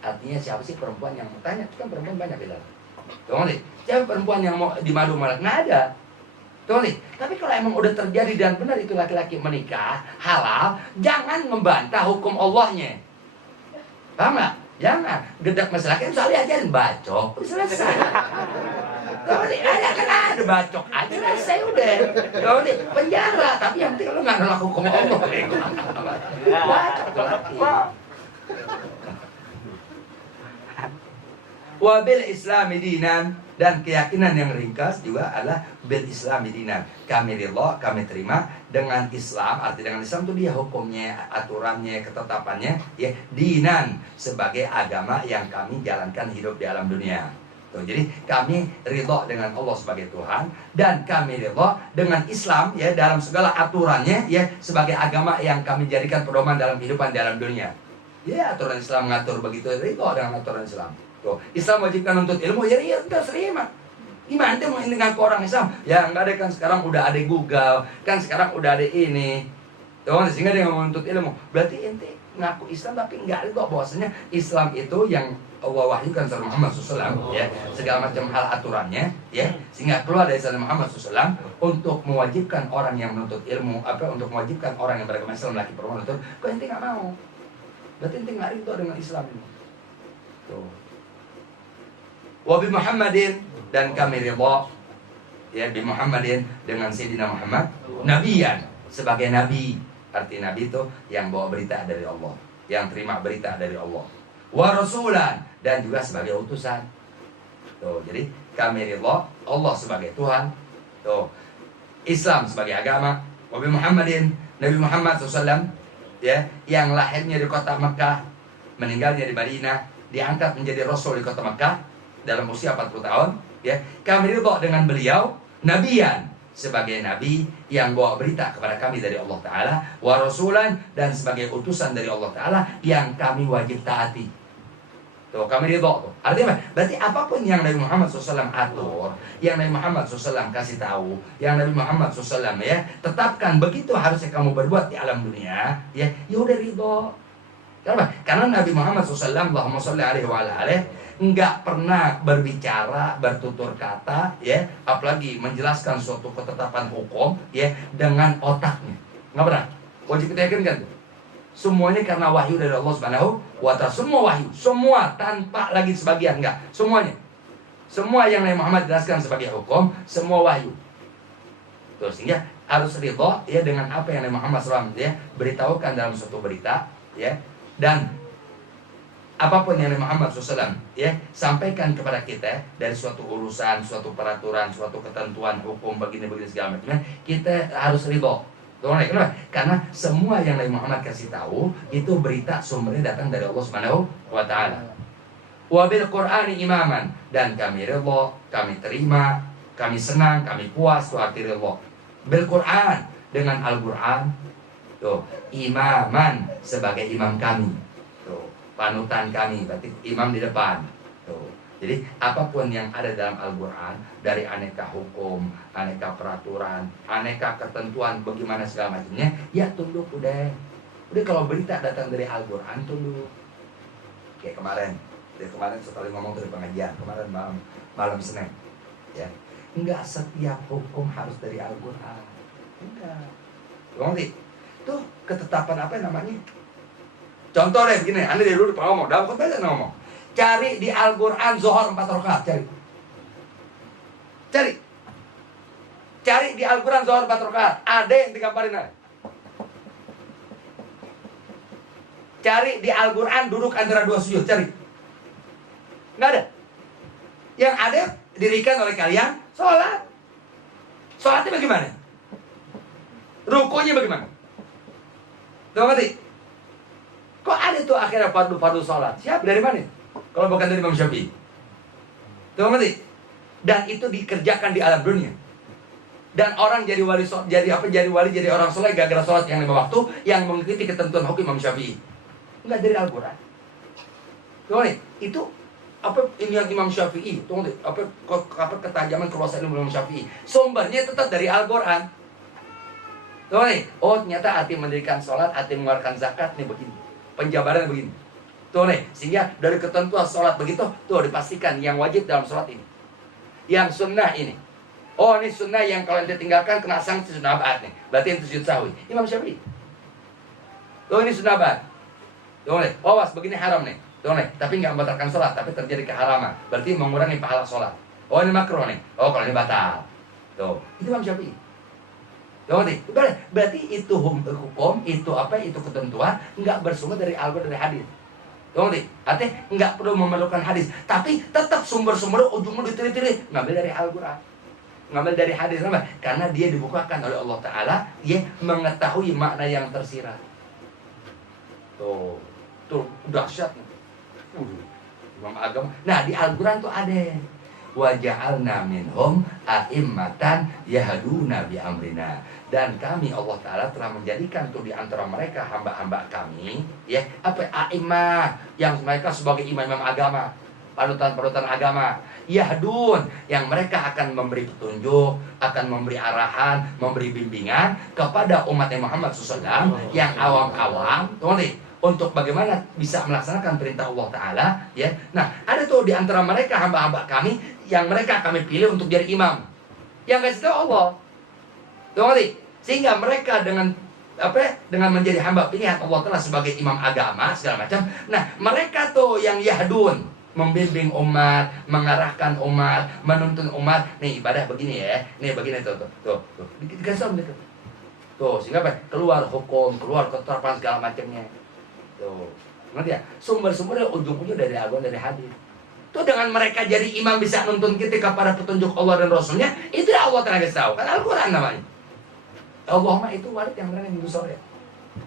Artinya siapa sih perempuan yang mau tanya? Itu kan perempuan banyak di dalam. Tuh, ngerti? Siapa perempuan yang mau dimadu malah? Nggak ada. Tuh, ngerti? Tapi kalau emang udah terjadi dan benar itu laki-laki menikah, halal, jangan membantah hukum Allahnya. Paham nggak? Jangan gedak masalah kan soalnya ajarin bacok udah selesai. Kalau ada bacok aja selesai udah. Kalau di penjara tapi yang penting lo nggak nolak hukum Allah. Bacok lagi. Wabil Islami dinan, dan keyakinan yang ringkas juga adalah bil Islami dinan. Kami ridho, kami terima dengan Islam. Arti dengan Islam itu dia hukumnya, aturannya, ketetapannya, ya dinan sebagai agama yang kami jalankan hidup di alam dunia. Tuh, jadi kami ridho dengan Allah sebagai Tuhan, dan kami ridho dengan Islam ya dalam segala aturannya ya, sebagai agama yang kami jadikan pedoman dalam kehidupan dalam dunia. Ya, aturan Islam mengatur begitu, ridho dengan aturan Islam. Tuh, Islam wajibkan untuk ilmu, ya kita terima. Gimana mau ngaku orang Islam? Ya nggak ada, kan sekarang udah ada Google, kan sekarang udah ada ini. Tuh, sehingga dia mau menuntut ilmu. Berarti ente ngaku Islam tapi nggak ridho bahwasanya Islam itu yang Allah wahyukan sama Muhammad SAW ya, segala macam hal aturannya ya, sehingga keluar dari sana Muhammad SAW untuk mewajibkan orang yang menuntut ilmu, untuk mewajibkan orang yang beragama Islam laki perempuan itu. Kok ente nggak mau? Berarti ente nggak ridho dengan Islam ini. Tuh. Wabi Muhammadin, dan kami ridho ya bi Muhammadin dengan Sayyidina Muhammad nabiyan, sebagai nabi. Arti nabi itu yang bawa berita dari Allah, yang terima berita dari Allah. Wa rasulan, dan juga sebagai utusan. Tuh, jadi kami ridho Allah sebagai Tuhan. Tuh, Islam sebagai agama. Wabi Muhammadin, Nabi Muhammad SAW ya, yang lahirnya di kota Mekah, meninggalnya di Madinah, diangkat menjadi Rasul di kota Mekah dalam usia 40 tahun ya. Kami ridho dengan beliau nabiyan, sebagai nabi yang bawa berita kepada kami dari Allah Ta'ala, wa rasulan, dan sebagai utusan dari Allah Ta'ala yang kami wajib taati. Tuh, kami ridho tuh. Artinya apa? Berarti apapun yang Nabi Muhammad SAW atur, yang Nabi Muhammad SAW kasih tahu, yang Nabi Muhammad SAW ya tetapkan begitu harusnya kamu berbuat di alam dunia ya, ya udah ridho. Kenapa? Karena Nabi Muhammad SAW, Allahumma sholli alaihi wa ala alihi, nggak pernah berbicara, bertutur kata ya, apalagi menjelaskan suatu ketetapan hukum ya dengan otaknya. Nggak pernah. Wajib kita yakinkan tuh. Semuanya karena wahyu dari Allah Subhanahu wa Ta'ala. Semua wahyu, semua, tanpa lagi sebagian, enggak, semuanya. Semua yang Nabi Muhammad jelaskan sebagai hukum, semua wahyu. Tuh, sehingga harus ridho ya dengan apa yang Nabi Muhammad SAW ya beritahukan dalam suatu berita ya, dan apapun yang Nabi Muhammad SAW ya sampaikan kepada kita dari suatu urusan, suatu peraturan, suatu ketentuan hukum begini-begini segala macamnya, kita harus ridho. Kenapa? Karena semua yang Nabi Muhammad kasih tahu itu berita sumbernya datang dari Allah Subhanahu wa Ta'ala. Wa bil Qur'ani imaman, dan kami ridho, kami terima, kami senang, kami puas, itu arti ridho. Bil Qur'an, dengan Al-Qur'an. Tuh, imaman, sebagai imam kami. Tuh, panutan kami, berarti imam di depan. Tuh. Jadi apapun yang ada dalam Al-Quran, dari aneka hukum, aneka peraturan, aneka ketentuan, bagaimana segala macamnya, ya tunduk udah. Udah, kalau berita datang dari Al-Quran, tunduk. Kayak kemarin sekali ngomong dari pengajian, kemarin malam Senin, ya, enggak setiap hukum harus dari Al-Quran, enggak. Ngerti? Tuh ketetapan apa namanya? Contoh deh begini, anda dari dulu ngomong, dalam khutbah aja ngomong. Cari di Al-Quran Zuhur 4 rakaat, cari di Al-Quran Zuhur 4 rakaat. Ada yang digambarin ada? Cari di Al-Quran duduk antara dua sujud, cari. Nggak ada. Yang ada dirikan oleh kalian sholat. Sholatnya bagaimana? Rukunya bagaimana? Tuh ngerti? Kok ada tuh akhirnya fardu sholat? Siapa? Dari mana? Kalau bukan dari Imam Syafi'i. Tuh ngerti? Dan itu dikerjakan di alam dunia. Dan orang jadi wali, jadi orang soleh gara-gara sholat yang 5 waktu, yang mengikuti ketentuan hukum Imam Syafi'i. Enggak dari Al-Quran. Tuh ngerti? Itu apa ini yang Imam Syafi'i? Tuh ngerti? Apa ketajaman keluasan Imam Syafi'i? Sumbernya tetap dari Al-Quran. Tuh ngerti? Oh, ternyata arti mendirikan sholat, arti mengeluarkan zakat nih begini. Penjabarannya begini. Tuh nih, sehingga dari ketentuan sholat begitu, tuh dipastikan yang wajib dalam sholat ini, yang sunnah ini. Oh, ini sunnah yang kalau ente tinggalkan kena sanksi sunnah abad nih. Berarti ente sujud sahwi. Imam Syafi'i. Tuh ini sunnah abad. Tuh nih, awas begini haram nih. Tuh nih, tapi nggak membatalkan sholat, tapi terjadi keharaman. Berarti mengurangi pahala sholat. Oh ini makruh nih. Oh kalau ini batal. Tuh, itu Imam Syafi'i. Tuh nih, berarti itu hukum, itu apa? Itu ketentuan nggak bersumber dari Al-Quran, dari hadis. Ngerti? Artinya nggak perlu memerlukan hadis, tapi tetap sumber-sumber ujungnya diteliti, ngambil dari Al-Quran, ngambil dari hadis. Kenapa? Karena dia dibukakan oleh Allah Ta'ala, dia mengetahui makna yang tersirat. Tuh dahsyatnya. Imam agama. Nah di Al-Quran tuh ada wa ja'alna minhum a'immatan yahduna bi amrina. Dan kami Allah Ta'ala telah menjadikan tuh di antara mereka hamba-hamba kami, ya, apa a'immah, yang mereka sebagai imam-imam agama, panutan-panutan agama, yahdun, yang mereka akan memberi petunjuk, akan memberi arahan, memberi bimbingan kepada umat Muhammad SAW yang awam-awam, untuk bagaimana bisa melaksanakan perintah Allah Ta'ala, ya. Nah, ada tuh di antara mereka hamba-hamba kami yang mereka kami pilih untuk jadi imam, yang kasih tahu Allah. Sehingga mereka dengan dengan menjadi hamba pilihan Allah Ta'ala sebagai imam agama segala macam. Nah, mereka tuh yang yahdun, membimbing umat, mengarahkan umat, menuntun umat. Nih ibadah begini ya, nih begini tuh. Dikasih tahu gitu. Tuh, sehingga keluar hukum, keluar ketetapan segala macamnya. Tuh, ngerti ya? Sumber-sumbernya ujung-ujungnya dari Al-Quran, dari hadis. Tuh dengan mereka jadi imam bisa nuntun kita kepada petunjuk Allah dan Rasulnya, itu Allah Ta'ala kasih tahu. Kan Al-Quran namanya. Allahumma itu walid yang benar minggu sore.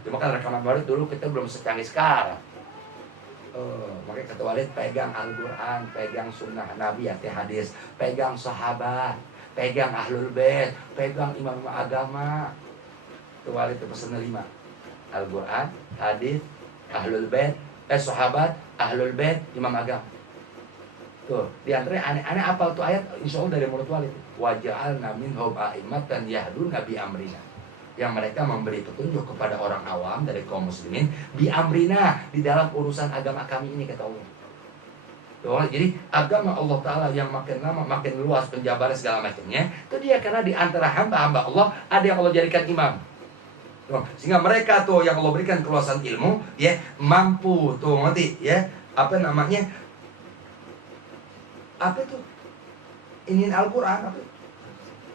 Cuma kan rekaman walid dulu kita belum secanggih sekarang. Makanya kata walid pegang Al-Quran, pegang sunnah Nabi, hadis, pegang sahabat, pegang ahlul bait, pegang imam agama. Itu walid itu pesan 5. Al-Quran, hadis, ahlul bait, sahabat, ahlul bait, imam agama. Tuh, di antaranya aneh-aneh apal tuh ayat insyaallah dari mulut walid. Wa ja'alna minhum a'immatan yahduna bi amrina. Yang mereka memberi petunjuk kepada orang awam dari kaum muslimin bi amrina, di dalam urusan agama kami ini, kata Allah. Tuh, jadi agama Allah Ta'ala yang makin lama makin luas penjabaran segala macamnya, itu dia karena di antara hamba-hamba Allah ada yang Allah jadikan imam. Tuh, sehingga mereka tuh yang Allah berikan keluasan ilmu, ya, mampu tuh ngerti ya, apa namanya? Apa itu? Ini Al-Quran apa?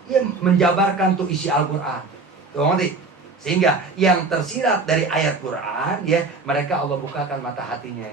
Ia menjabarkan tuh isi Al-Quran. Tuh ngerti? Sehingga yang tersirat dari ayat Quran, ya, mereka Allah bukakan mata hatinya.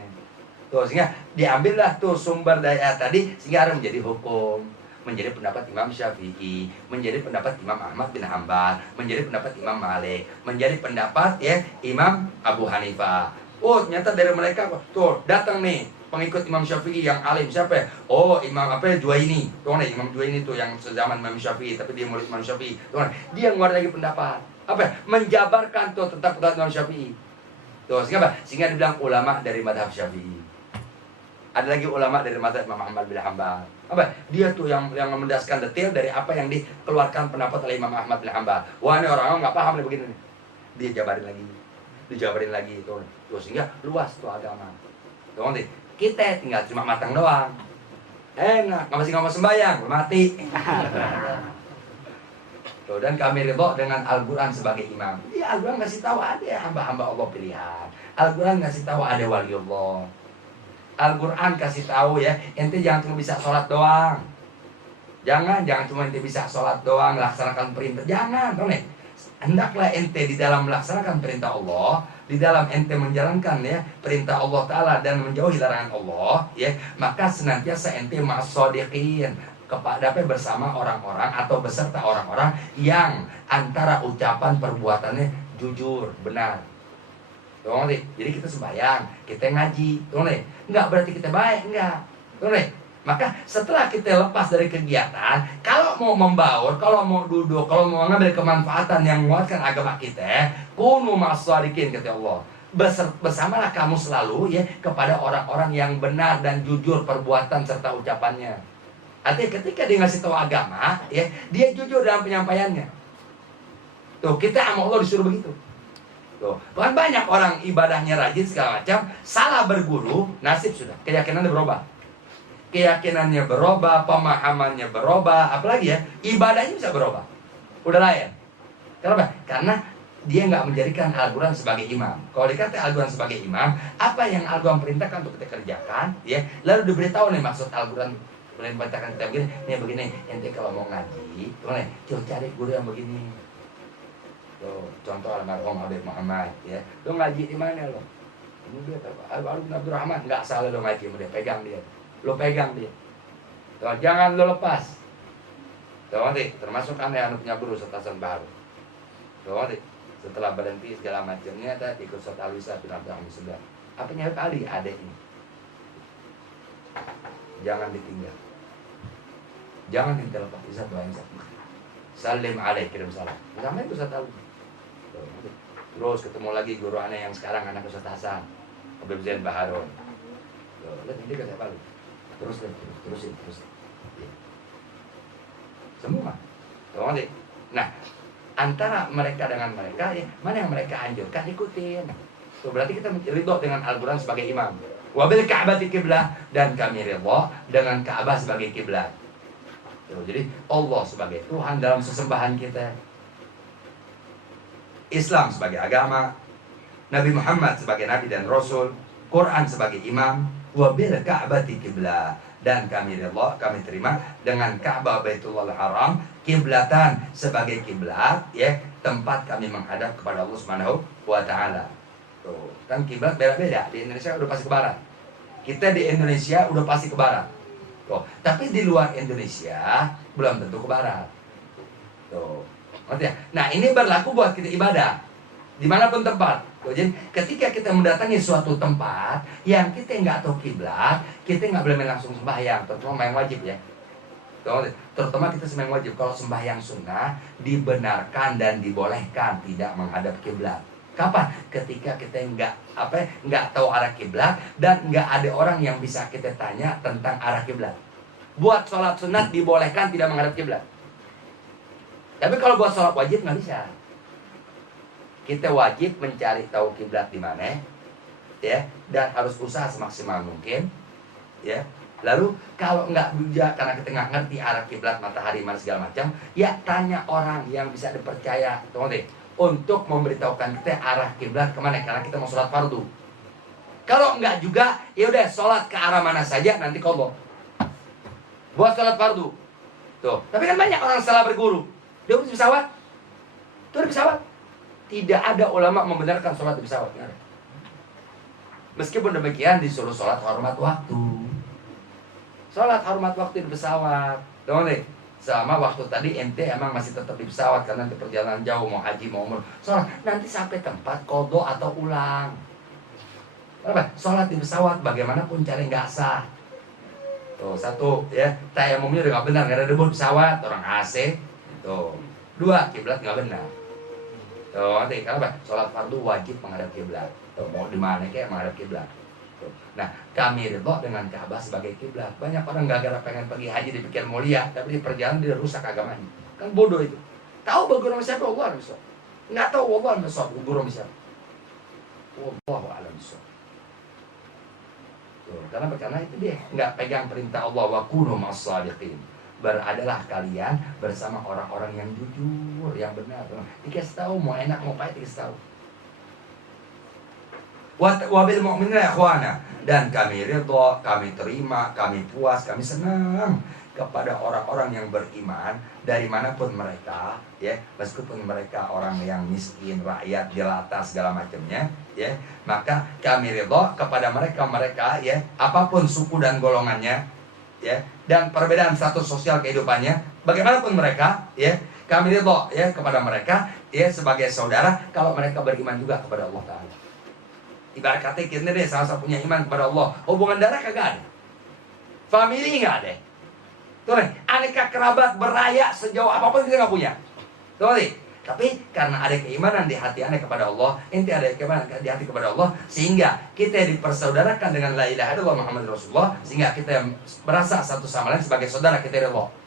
Tuh, sehingga diambillah tuh sumber dari ayat tadi, sehingga ada menjadi hukum, menjadi pendapat Imam Syafi'i, menjadi pendapat Imam Ahmad bin Hanbal, menjadi pendapat Imam Malik, menjadi pendapat ya Imam Abu Hanifah. Oh, ternyata dari mereka tuh datang nih pengikut Imam Syafi'i yang alim, siapa ya? Oh, Imam Juwaini. Tuh nih, Imam Juwaini tuh yang sezaman Imam Syafi'i, tapi dia murid Imam Syafi'i. Tuh, dia ngeluarin lagi pendapat. Apa? Menjabarkan tuh tentang pendapat Imam Syafi'i. Tuh, sehingga apa? Sehingga dibilang ulama dari madhab Syafi'i. Ada lagi ulama dari madhab Imam Ahmad bin Hanbal. Apa? Dia tuh yang mendaskan detail dari apa yang dikeluarkan pendapat oleh Imam Ahmad bin Hanbal. Wah, ini orang nggak paham nih begini nih. Dia jabarin lagi tuh. Tuh, sehingga luas tuh agama. Tuh, nanti kita tinggal cuma matang doang. Enak, nggak mau sembahyang, mati. Tuh, dan kami ridho dengan Al-Quran sebagai imam. Iya, Al-Quran ngasih tahu ada hamba-hamba Allah pilihan. Al-Quran ngasih tahu ada waliullah. Al-Quran kasih tahu ya, ente jangan cuma bisa sholat doang. Jangan cuma ente bisa sholat doang, laksanakan perintah. Jangan, dong nih. Hendaklah ente di dalam melaksanakan perintah Allah, di dalam ente menjalankan ya perintah Allah Ta'ala dan menjauhi larangan Allah, ya, maka senantiasa ente ma'as-shodiqin, kepada bersama orang-orang atau beserta orang-orang yang antara ucapan perbuatannya jujur, benar. Tuh, jadi kita sembahyang, kita ngaji, tuh, enggak berarti kita baik, enggak. Tuh, maka setelah kita lepas dari kegiatan, kalau mau membaur, kalau mau duduk, kalau mau mengambil kemanfaatan yang menguatkan agama kita, kunu ma'as-shodiqin, kata Allah. Bersamalah kamu selalu ya kepada orang-orang yang benar dan jujur perbuatan serta ucapannya. Artinya ketika dia ngasih tahu agama, ya, dia jujur dalam penyampaiannya. Tuh, kita sama Allah disuruh begitu. Tuh, bahkan banyak orang ibadahnya rajin segala macam, salah berguru, nasib sudah, keyakinannya berubah. Keyakinannya berubah, pemahamannya berubah, apalagi ya, ibadahnya bisa berubah. Udah lain. Kenapa? Karena dia nggak menjadikan Al-Quran sebagai imam. Kalau dikata Al-Quran sebagai imam, apa yang Al-Quran perintahkan untuk kita kerjakan, ya, lalu diberitahu nih maksud Al-Quran perintahkan kita begini, nih begini, ente kalau mau ngaji, tuh nih, coba cari guru yang begini. Tuh, contoh almarhum Habib Muhammad, ya, lo ngaji di mana lo? Ini dia, Al-Quran bin Abdurrahman, nggak salah lo ngaji, dia pegang dia. Lo pegang dia. Tuh, jangan lo lepas. Tuh, nanti termasuk aneh anu punya guru setasan baru. Tuh, nanti setelah berhenti segala macamnya, tadi ikut Ustaz Alisa bin Abdurrahman sudah. Apanya Habib Ali adiknya. Jangan ditinggal. Jangan ente lepas Ustaz doain Ustaz. Salim alaih, kirim salam. Sampai itu Ustaz tahu. Terus ketemu lagi guru aneh yang sekarang anak Ustaz Hasan, Habib Zain Baharun. Lihat ini kata apa lu? Terusin. Ya. Semua. Tuh, nah, antara mereka dengan mereka, ya, mana yang mereka anjurkan ikutin. Tuh, berarti kita ridho dengan Al-Quran sebagai imam. Wabil Ka'bati kiblah, dan kami ridho dengan Ka'bah sebagai kiblat. Jadi Allah sebagai Tuhan dalam sesembahan kita, Islam sebagai agama, Nabi Muhammad sebagai Nabi dan Rasul, Quran sebagai imam, wabil Ka'bati kiblah, dan kami ridha, kami terima dengan Ka'bah Baitullah Haram kiblatan sebagai kiblat, ya, tempat kami menghadap kepada Allah Subhanahu wa taala. Tuh, kan kiblat beda-beda. Di Indonesia udah pasti ke barat. Kita di Indonesia udah pasti ke barat. Tuh, tapi di luar Indonesia belum tentu ke barat. Tuh. Ngerti ya? Nah, ini berlaku buat kita ibadah dimanapun tempat. Tuh, jadi ketika kita mendatangi suatu tempat yang kita nggak tahu kiblat, kita nggak boleh langsung sembahyang, terutama yang wajib ya. Tuh, terutama kita sembahyang wajib. Kalau sembahyang sunnah dibenarkan dan dibolehkan tidak menghadap kiblat. Kapan? Ketika kita nggak tahu arah kiblat dan nggak ada orang yang bisa kita tanya tentang arah kiblat. Buat sholat sunat dibolehkan tidak menghadap kiblat. Tapi kalau buat sholat wajib nggak bisa. Kita wajib mencari tahu kiblat di mana, ya, dan harus usaha semaksimal mungkin, ya. Lalu kalau nggak bisa karena kita nggak ngerti arah kiblat, matahari mana segala macam, ya tanya orang yang bisa dipercaya, teman-teman, untuk memberitahukan kita arah kiblat kemana, karena kita mau sholat fardu. Kalau nggak juga, ya udah sholat ke arah mana saja nanti qadha. Buat sholat fardu. Tuh, tapi kan banyak orang salah berguru. Dia di pesawat, tuh di pesawat. Tidak ada ulama membenarkan sholat di pesawat. Meskipun demikian disuruh sholat hormat waktu. Sholat hormat waktu di pesawat. Teman-teman, sama waktu tadi ente emang masih tetap di pesawat karena nanti perjalanan jauh, mau haji mau umroh. Sholat nanti sampai tempat qadha atau ulang. Kenapa? Sholat di pesawat bagaimanapun cara nggak sah. Tuh, satu ya, tayamumnya udah nggak benar karena debu pesawat, orang AC. Tuh, dua, kiblat nggak benar. Tuh, nanti kenapa? Sholat fardu wajib menghadap kiblat. Tuh, mau di mana kayak menghadap kiblat. Nah, kami ridho dengan Ka'bah sebagai kiblat. Banyak orang gara-gara pengen pergi haji dipikir mulia, tapi di perjalanan dia rusak agamanya. Kan bodoh itu. Tahu guru siapa? Allah bisa. Nggak tahu Allah bisa. Guru siapa? Wallahu a'lam bishawab. Karena itu dia nggak pegang perintah Allah, wa kunu ma'as-shadiqin. Beradalah kalian bersama orang-orang yang jujur, yang benar. Dikasih tahu mau enak mau pahit dikasih tahu. Wa bil mu'minina ikhwana, dan kami ridha, kami terima, kami puas, kami senang kepada orang-orang yang beriman dari manapun mereka, ya, meskipun mereka orang yang miskin, rakyat jelata segala macamnya, ya, maka kami ridha kepada mereka, ya, apapun suku dan golongannya, ya, dan perbedaan status sosial kehidupannya, bagaimanapun mereka, ya, kami ridha, ya, kepada mereka, ya, sebagai saudara kalau mereka beriman juga kepada Allah Ta'ala. Ibarat kata kita deh sama-sama punya iman kepada Allah, hubungan darah kagak ada, family nggak ada. Tuh nih, aneka kerabat beraya sejauh apapun kita nggak punya. Tuh nih, tapi karena ada keimanan di hati aneh kepada Allah, ente ada keimanan di hati kepada Allah, sehingga kita dipersaudarakan dengan la ilaha illallah Muhammad Rasulullah, sehingga kita merasa satu sama lain sebagai saudara, kita ridha.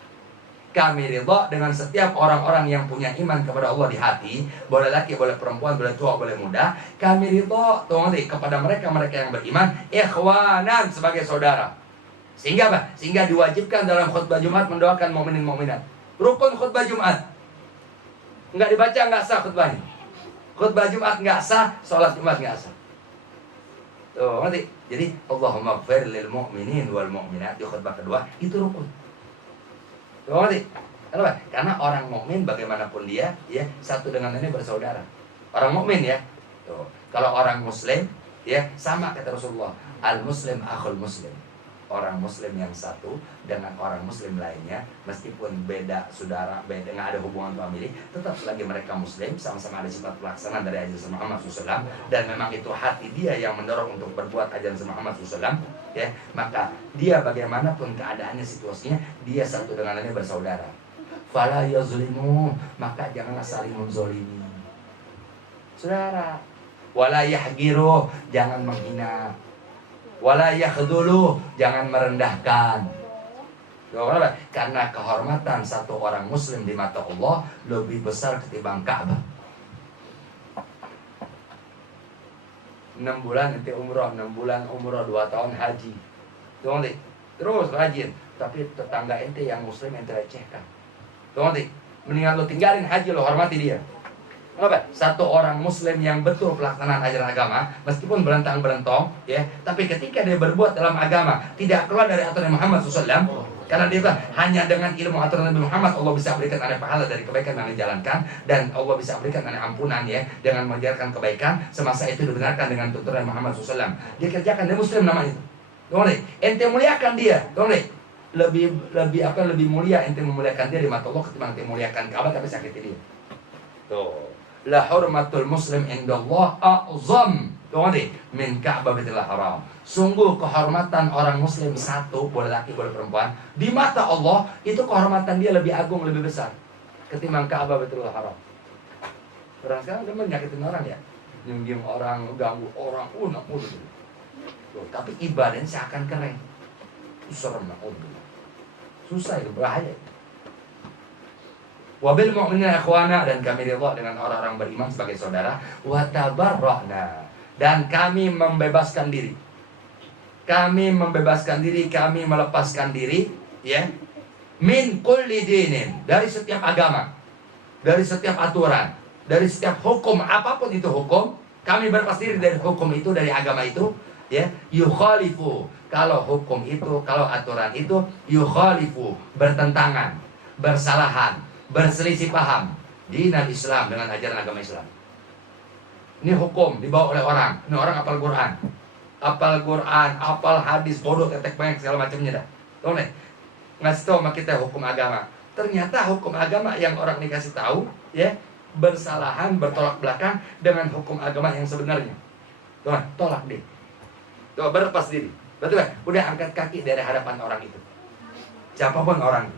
Kami ridha dengan setiap orang-orang yang punya iman kepada Allah di hati, boleh laki, boleh perempuan, boleh tua, boleh muda. Kami ridha tuh nanti kepada mereka yang beriman, ikhwanan, sebagai saudara. Sehingga apa? Sehingga diwajibkan dalam khutbah Jumat mendoakan mukminin mukminat. Rukun khutbah Jumat nggak dibaca nggak sah khutbahnya. Khutbah Jumat nggak sah, sholat Jumat nggak sah. Tuh nanti. Jadi Allahumma ighfir lil mu'minin wal mu'minat di khutbah kedua itu rukun. Tuh nanti. Kenapa? Karena orang mukmin bagaimanapun dia, ya, satu dengan lainnya bersaudara. Orang mukmin ya. Tuh. Kalau orang muslim, ya, sama kata Rasulullah, al muslim akhul muslim. Orang muslim yang satu dengan orang muslim lainnya, meskipun beda saudara, beda nggak ada hubungan famili, tetap selagi mereka muslim, sama-sama ada sifat pelaksanaan dari ajaran Muhammad SAW, dan memang itu hati dia yang mendorong untuk berbuat ajaran Muhammad SAW, ya, maka dia bagaimanapun keadaannya, situasinya, dia satu dengan lainnya bersaudara. Fala yazlimu, maka janganlah saling menzolimi. Saudara, wala yahgiru, jangan menghina. Wala yakhdulu, jangan merendahkan. Karena kehormatan satu orang muslim di mata Allah lebih besar ketimbang Ka'bah. 6 bulan nanti umroh, 6 bulan umroh, 2 tahun haji. Terus rajin. Tapi tetangga ente yang muslim ente recehkan. Mendingan lo tinggalin haji, lo hormati dia. Kenapa? Satu orang muslim yang betul pelaksanaan ajaran agama, meskipun berentang-berentong, ya, tapi ketika dia berbuat dalam agama tidak keluar dari aturan Muhammad SAW, karena dia bilang hanya dengan ilmu aturan Nabi Muhammad Allah bisa berikan anda pahala dari kebaikan yang dijalankan, dan Allah bisa berikan anda ampunan, ya, dengan mengajarkan kebaikan semasa itu dibenarkan dengan tuntunan Muhammad SAW. Dia kerjakan, dia muslim namanya. Ente muliakan dia, lebih mulia ente memuliakan dia di mata Allah ketimbang ente muliakan Ka'bah tapi sakiti dia. Tuh. La hurmatul muslim indallah a'zam min Ka'bah Baitul Haram. Sungguh kehormatan orang muslim satu, boleh laki boleh perempuan, di mata Allah itu kehormatan dia lebih agung, lebih besar ketimbang Ka'bah Baitul Haram. Orang sekarang demen nyakitin orang, ya, nyung orang, ganggu orang, tapi ibadahnya seakan keren. Serem, susah, itu bahaya. Wabil mu'minina ikhwana, dan kami ridha dengan orang-orang beriman sebagai saudara. Wa tabarra'na, dan kami membebaskan diri. Kami melepaskan diri, ya. Min kulli dinin, dari setiap agama, dari setiap aturan, dari setiap hukum, apapun itu hukum, kami berlepas diri dari hukum itu, dari agama itu, ya. Yukhalifu, kalau hukum itu, kalau aturan itu yukhalifu, bertentangan, bersalahan, berselisih paham dinul Islam, dengan ajaran agama Islam. Ini hukum dibawa oleh orang. Ini orang hafal Quran, hafal hadis, bodoh, tetek banyak segala macamnya dah. Tahu nih? Ngasih tahu sama kita hukum agama. Ternyata hukum agama yang orang dikasih tahu, ya, bersalahan, bertolak belakang dengan hukum agama yang sebenarnya. Tuh, tolak deh. Tuh, berlepas diri. Betul kan? Udah angkat kaki dari hadapan orang itu. Siapapun orang.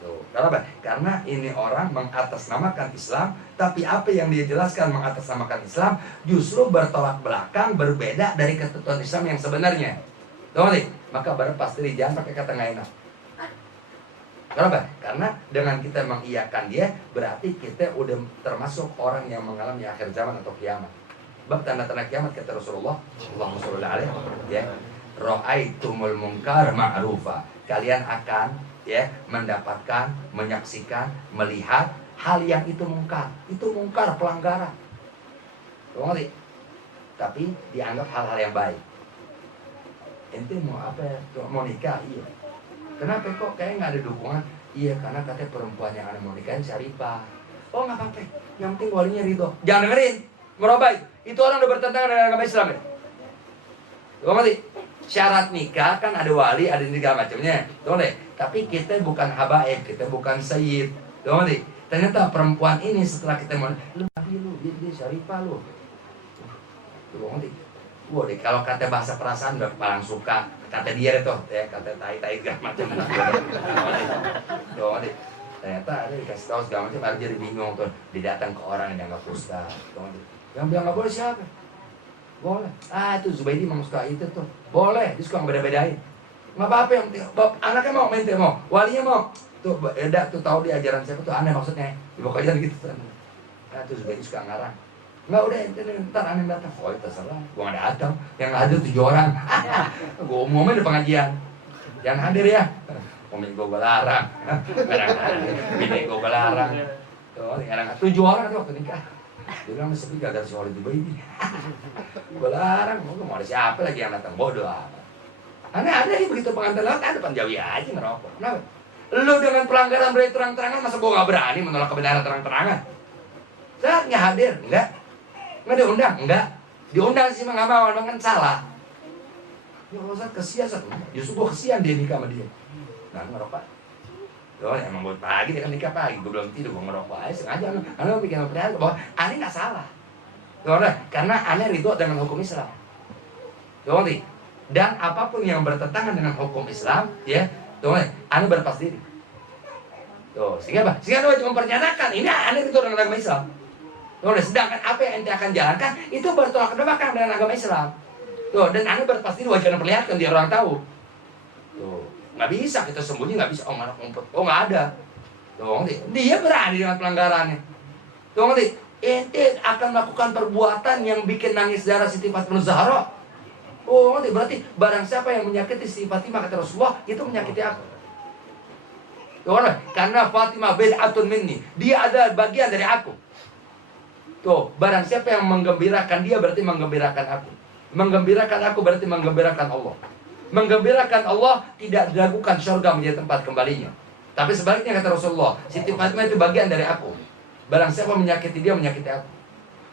Tuh, kenapa? Karena ini orang mengatasnamakan Islam, tapi apa yang dia jelaskan mengatasnamakan Islam justru bertolak belakang, berbeda dari ketentuan Islam yang sebenarnya. Tahu nih? Maka berlepas diri, jangan pakai kata nggak enak. Kenapa? Karena dengan kita mengiyakan dia, berarti kita udah termasuk orang yang mengalami akhir zaman atau kiamat. Bab tanda-tanda kiamat kata Rasulullah Allahumma sholli alaihi, ya, ra'aitumul munkar ma'rufa, kalian akan, ya, mendapatkan, menyaksikan, melihat hal yang itu mungkar, pelanggaran. Ngerti? Tapi dianggap hal-hal yang baik. Ente mau apa ya? Mau nikah? Iya. Kenapa kok kayak nggak ada dukungan? Iya, karena katanya perempuan yang ada mau nikahin syarifah. Oh, nggak apa-apa, yang penting walinya ridho. Jangan dengerin, merubah itu orang udah bertentangan dengan agama Islam, ya. Lo ngerti? Syarat nikah kan ada wali, ada segala macamnya. Tuh deh. Tapi kita bukan habaib, kita bukan sayyid. Tuh ngerti? Ternyata perempuan ini setelah kita mau, lu dia syarifah lu. Tuh ngerti? Wah deh, kalau kata bahasa perasaan udah paling suka. Kata dia itu, ya, kata tai segala macam. Tuh ngerti? Ternyata ada dikasih tahu segala macam, baru jadi bingung tuh. Dia datang ke orang yang dianggap ustaz. Tuh ngerti? Yang bilang nggak boleh siapa? Boleh. Itu Zubaidi memang suka itu tuh. Boleh, dia suka beda-bedain. Nggak apa-apa yang penting. Anaknya mau, mente mau, walinya mau. Tuh beda tuh, tahu di ajaran siapa tuh, aneh maksudnya. Dibawa aja gitu tuh. Tuh Zubaidi suka ngarang. Nggak, udah ntar aneh datang. Oh, terserah. Gua nggak datang. Yang hadir 7 orang. Gua umumnya di pengajian. Jangan hadir ya. Umi gua larang. Bini gua larang. Tuh, sekarang 7 orang tuh waktu nikah. Dia bilang sepi gak ada si Walid Zubaidi. Gue larang, mau ada siapa lagi yang datang, bodoh amat. Aneh ada ya begitu pengantin lewat, ada panjawi aja ngerokok. Kenapa? Lu dengan pelanggaran berani terang-terangan, masa gue gak berani menolak kebenaran terang-terangan? Saat nggak hadir, enggak. Nggak diundang, enggak. Diundang sih mah nggak mau, memang kan salah. Ya kalau saat kesian, justru gue kesian dia nikah sama dia. Nah, ngerokok. Oh, emang buat pagi, dia kan nikah pagi, gue belum tidur, gue ngerokok aja sengaja. Karena bikin percaya bahwa aneh nggak salah. Karena aneh ridho dengan hukum Islam. Ngerti? dan apapun yang bertentangan dengan hukum Islam, ya, tuh, anu berlepas diri. Tuh, sehingga apa? Sehingga anu wajib mempernyatakan ini anu itu dengan agama Islam. Tuh, sedangkan apa yang ente akan jalankan itu bertolak belakang dengan agama Islam. Tuh, dan anu berlepas diri wajib memperlihatkan biar orang tahu. Tuh, nggak bisa kita sembunyi, nggak bisa. Oh, mana ngumpet? Oh, nggak ada. Tuh, dia berani dengan pelanggarannya. Tuh, ente akan melakukan perbuatan yang bikin nangis darah Siti Fatimah Zahra. Oh, berarti barang siapa yang menyakiti Siti Fatimah kata Rasulullah itu menyakiti aku. Tuh, karena Fatimah bid'atun minni, dia ada bagian dari aku. Tuh, barang siapa yang menggembirakan dia berarti menggembirakan aku. Menggembirakan aku berarti menggembirakan Allah. Menggembirakan Allah tidak diragukan surga menjadi tempat kembalinya. Tapi sebaliknya kata Rasulullah, Siti Fatimah itu bagian dari aku. Barang siapa menyakiti dia, menyakiti aku.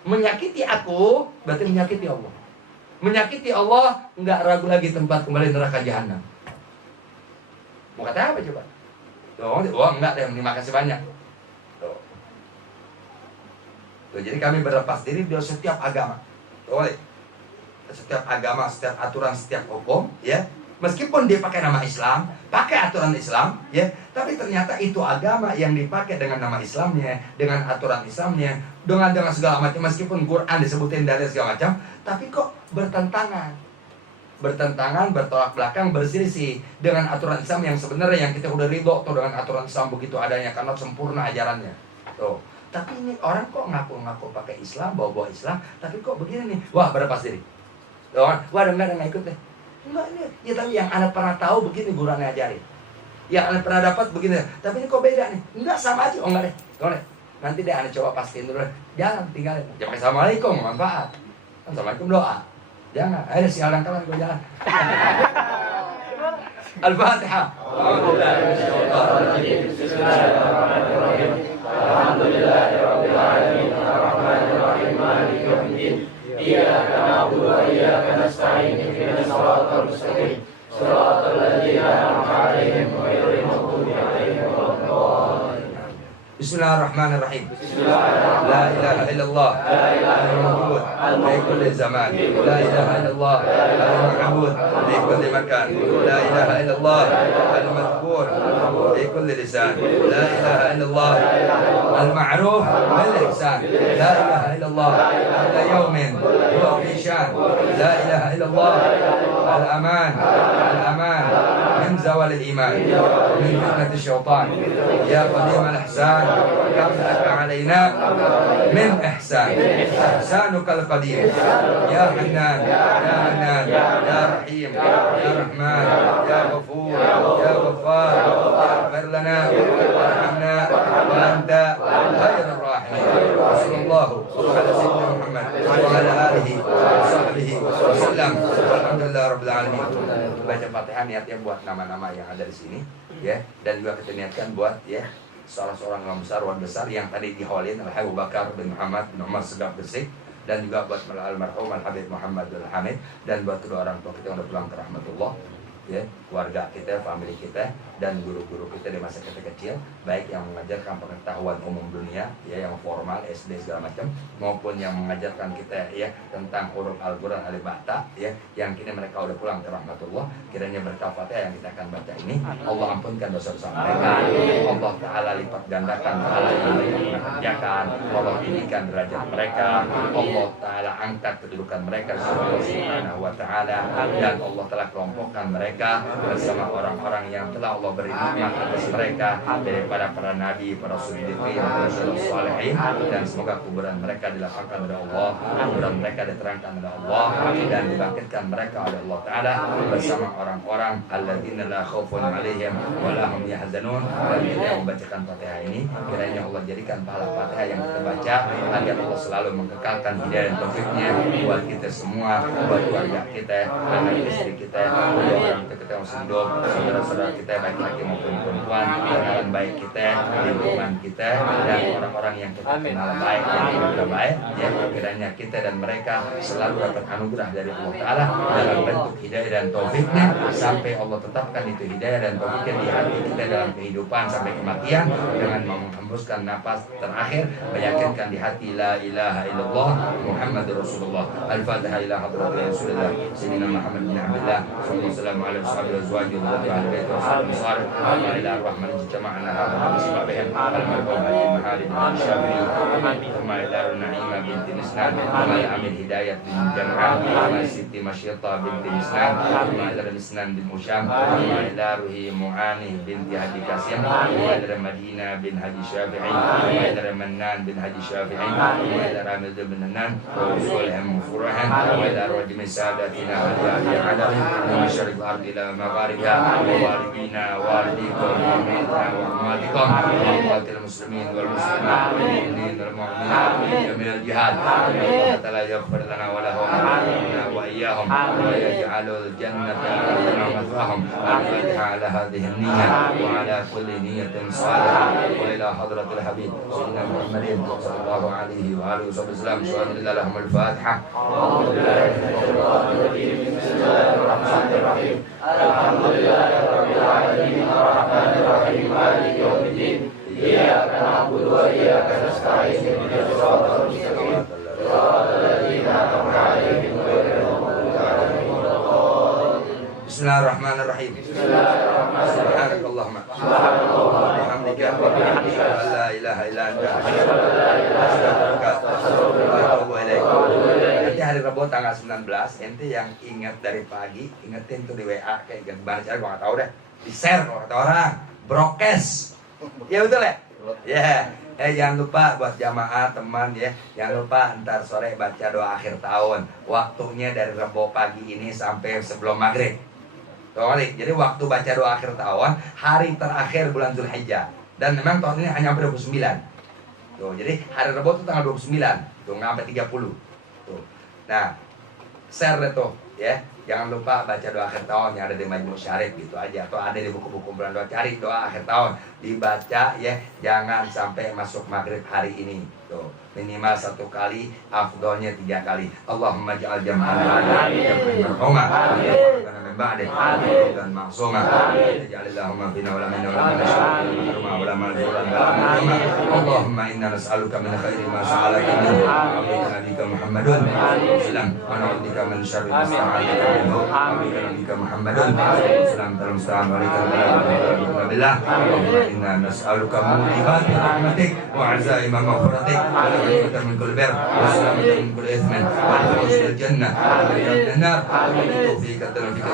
Menyakiti aku berarti menyakiti Allah. Menyakiti Allah enggak ragu lagi tempat kembali neraka jahanam. Mau kata apa coba? Tuh, enggak deh, terima kasih banyak. Tuh. Tuh, jadi kami berlepas diri dari setiap agama. Tuh, setiap agama, setiap aturan, setiap hukum, ya. Meskipun dia pakai nama Islam, pakai aturan Islam, ya, tapi ternyata itu agama yang dipakai dengan nama Islamnya, dengan aturan Islamnya, dengan segala macam. Meskipun Quran disebutin dari segala macam, tapi kok bertentangan, bertolak belakang, berselisih dengan aturan Islam yang sebenarnya yang kita udah ridho tuh dengan aturan Islam begitu adanya karena sempurna ajarannya. Tuh. Tapi ini orang kok ngaku-ngaku pakai Islam, bawa Islam, tapi kok begini nih? Wah, berlepas diri. Tuh, wah, nggak ikut deh. Enggak, ini ya, tapi yang Anda pernah tahu begini gurunya ajarin. Yang Anda pernah dapat begini. Tapi ini kok beda nih? Enggak, sama aja. Oh enggak deh. Boleh. Nanti deh Anda coba pastiin dulu. Jangan tinggalin. Jangan pakai assalamualaikum, manfaat. Assalamualaikum doa. Jangan. Ayo sial dan kalah gue jalan. Al-Fatihah. Bismillahirrahmanirrahim. Alhamdulillahirabbil alamin. Arrahmanirrahim. Maliki yaumiddin. Iyyaka na'budu wa iyyaka nasta'in. Ihdinas siratal mustaqim. Siratal ladzina an'amta 'alaihim ghairil maghdubi 'alaihim waladdallin. Bismillahirrahmanirrahim. La ilaha illallah al-ma'bud fi kulli zaman. La ilaha illallah al-ma'bud fi kulli makan. La ilaha illallah al-madhkur fi kulli lisan. La ilaha illallah al-ma'ruf bil ihsan. La ilaha illallah ila yawmin huwa fi shan. La ilaha illallah al-aman min zawal al-iman min fitnat asy-syaitan. Ya qadim al-ihsan كم لك علينا من إحسان إحسانك القدير يا حنان يا منان يا رحيم يا رحمن يا غفور يا غفار اغفر لنا وارحمنا وأنت خير الراحمين. صلى الله على سيدنا محمد وعلى آله وصحبه وسلم. Alhamdulillah rabbil alamin. Baca Fatihah niatnya buat nama-nama yang ada di sini, ya, dan juga kita niatkan buat, ya, seorang imam besar, wan besar yang tadi diholin Al-Habib Abu Bakar bin Muhammad bin Umar Segaf Gresik, dan juga buat almarhum Al-Habib Muhammad Al-Hamid, dan buat kedua orang tua kita yang udah pulang ke rahmatullah, ya, keluarga kita, family kita, dan guru-guru kita di masa kita kecil, baik yang mengajarkan pengetahuan umum dunia, ya, yang formal, SD segala macam, maupun yang mengajarkan kita, ya, tentang huruf Al-Quran alif bata, ya, yang kini mereka udah pulang ke rahmatullah. Kiranya berkah Fatihah yang kita akan baca ini, Allah ampunkan dosa-dosa mereka, Allah Ta'ala lipat gandakan pahala yang mereka kerjakan, Allah tinggikan derajat mereka, Allah Ta'ala angkat kedudukan mereka Subhanahu wa Ta'ala, dan Allah telah kelompokkan mereka bersama orang-orang yang telah Allah beri nikmat atas mereka daripada para nabi, para siddiqin, para salihin, dan semoga kuburan mereka dilapangkan oleh Allah, kuburan mereka diterangkan oleh Allah, dan dibangkitkan mereka oleh Allah Ta'ala bersama orang-orang alladzina la khaufun 'alaihim wa la hum yahzanun. Dan kita yang membacakan Fatihah ini, kiranya Allah jadikan pahala Fatihah yang kita baca agar Allah selalu mengekalkan hidayah dan taufiknya buat kita semua, buat keluarga kita, anak istri kita, kedua orang tua kita yang masih hidup, saudara-saudara kita baik laki maupun perempuan, dan teman baik kita, lingkungan kita, dan orang-orang yang kita kenal baik dan juga baik. Ya, kiranya kita dan mereka selalu dapat anugerah dari Allah Ta'ala dalam bentuk hidayah dan taufiknya, sampai Allah tetapkan itu hidayah dan taufiknya di hati kita dalam kehidupan sampai kematian, dengan menghembuskan napas terakhir, meyakinkan di hati la ilaha illallah Muhammadur Rasulullah. Al-Fatihah ila hadratil Rasulullah Sayyidina Muhammad bin Abdullah sallallahu alaihi wasallam wa ahli bait wa sallam wa ila rahman jama'ana hadha bisbabihim al-marhum al-mahalid al-syafi'i wa ila Naimah binti Misnan wa ila Amin Hidayat bin Jam'ah wa Siti Masyita binti Misnan wa ila Misnan bin Usyam wa ila Ruhi Mu'ani binti Haji Qasim wa ila Madinah bin Haji Syafi'i wa ila Mannan bin Haji Syafi'i wa ila Ramil bin Nan wa usulihim furahan wa ila rajmi sadatina al-jahil alamin wa masyariq al-ard ila magharibiha wa walidina walidikum wa ummina wa ummatikum wa qatil muslimin wal muslimat wal mu'minin wal mu'minat min al-jihad. Allah ta'ala yaghfir lana wa lahum wa iyyahum wa yaj'alul jannata mathwahum. Al-Fatiha ala hadhihi an-niyyah wa ala kulli niyyatin salihah wa ila hadratil habib sayyidina Muhammadin sallallahu alaihi wa alihi wasallam. Subhanallah al-Fatiha. Bismillahirrahmanirrahim. Alhamdulillahirabbil alamin arrahmanir rahim maliki yaumiddin. Iyyaka na'budu wa iyyaka nasta'in ihdinas siratal mustaqim siratal ladzina an'amta 'alaihim ghairil maghdubi 'alaihim waladdallin. Bismillahirrahmanirrahim. Subhanakallahumma wa bihamdika la ilaha illa anta astaghfiruka wa atubu ilaik. Nanti hari Rabu tanggal 19, ente yang ingat dari pagi, ingetin tuh di WA kayak gimana cara gua nggak tahu deh. Di-share kalau kata orang, brokes. Ya betul ya? Ya. Jangan lupa buat jamaah teman ya, jangan lupa ntar sore baca doa akhir tahun. Waktunya dari Rabu pagi ini sampai sebelum maghrib. Jadi waktu baca doa akhir tahun, hari terakhir bulan Zulhijjah. Dan memang tahun ini hanya sampai 29. Tuh, jadi hari Rabu itu tanggal 29. Tuh, nggak sampai 30. Tuh. Nah, share deh tuh ya. Jangan lupa baca doa akhir tahun yang ada di Majmu' Syarif gitu aja, atau ada di buku-buku bulan doa. Cari doa akhir tahun, dibaca ya. Jangan sampai masuk maghrib hari ini. Tuh, minimal 1 kali, afdolnya 3 kali. Allahumma ja'al jam'ana marhumah min ba'di dan maksumah. Ja'alillahumma fina wa lamina wa lamina Allahumma inna nas'aluka min khairi ma sa'alaka minhu wa nabika Muhammadun sallam wa na'udzubika min syarri ma sta'alaka minhu wa nabika Muhammadun sallam dalam sa'an wa billah. Allahumma inna nas'aluka mujibati rahmatik wa azaima maghfiratik wa na'udzubika min kulli birr wa salamatan min kulli ithmin wa al-fawz bil jannah wa min an-nar wa tawfiq at-tawfiq.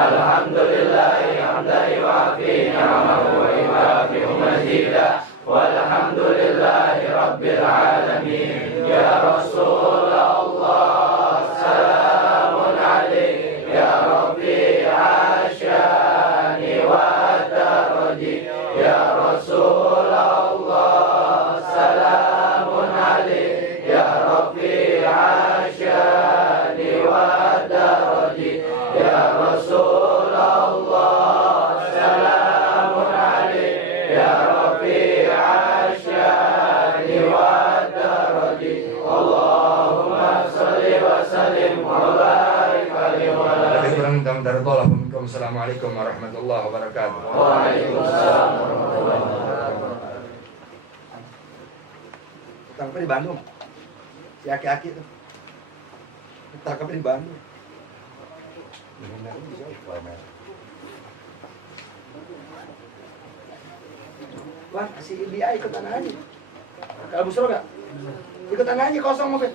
Alhamdulillahi hamdan yu'afi ni'amahu wa yukafi'u mazidah. Walhamdulillahi rabbil alamin. Ya Rasulullah salamun alaik ya Rafi'a syani wa daraji. Ya Rasulullah salamun alaik ya Rafi'a syani wa daraji. Ya Rasulullah salamun alaik ya Rafi'a syani wa daraji. Allahumma salli wa sallim wa barik alaihi wa alihi. Assalamualaikum warahmatullahi wabarakatuh. Waalaikumsalam warahmatullahi wabarakatuh. Tangkapnya di Bandung. Si aki-aki tuh. Tangkapnya di Bandung. Wah, si dia ikutan aja. Kalau busro gak? Ikutan aja kosong mobil.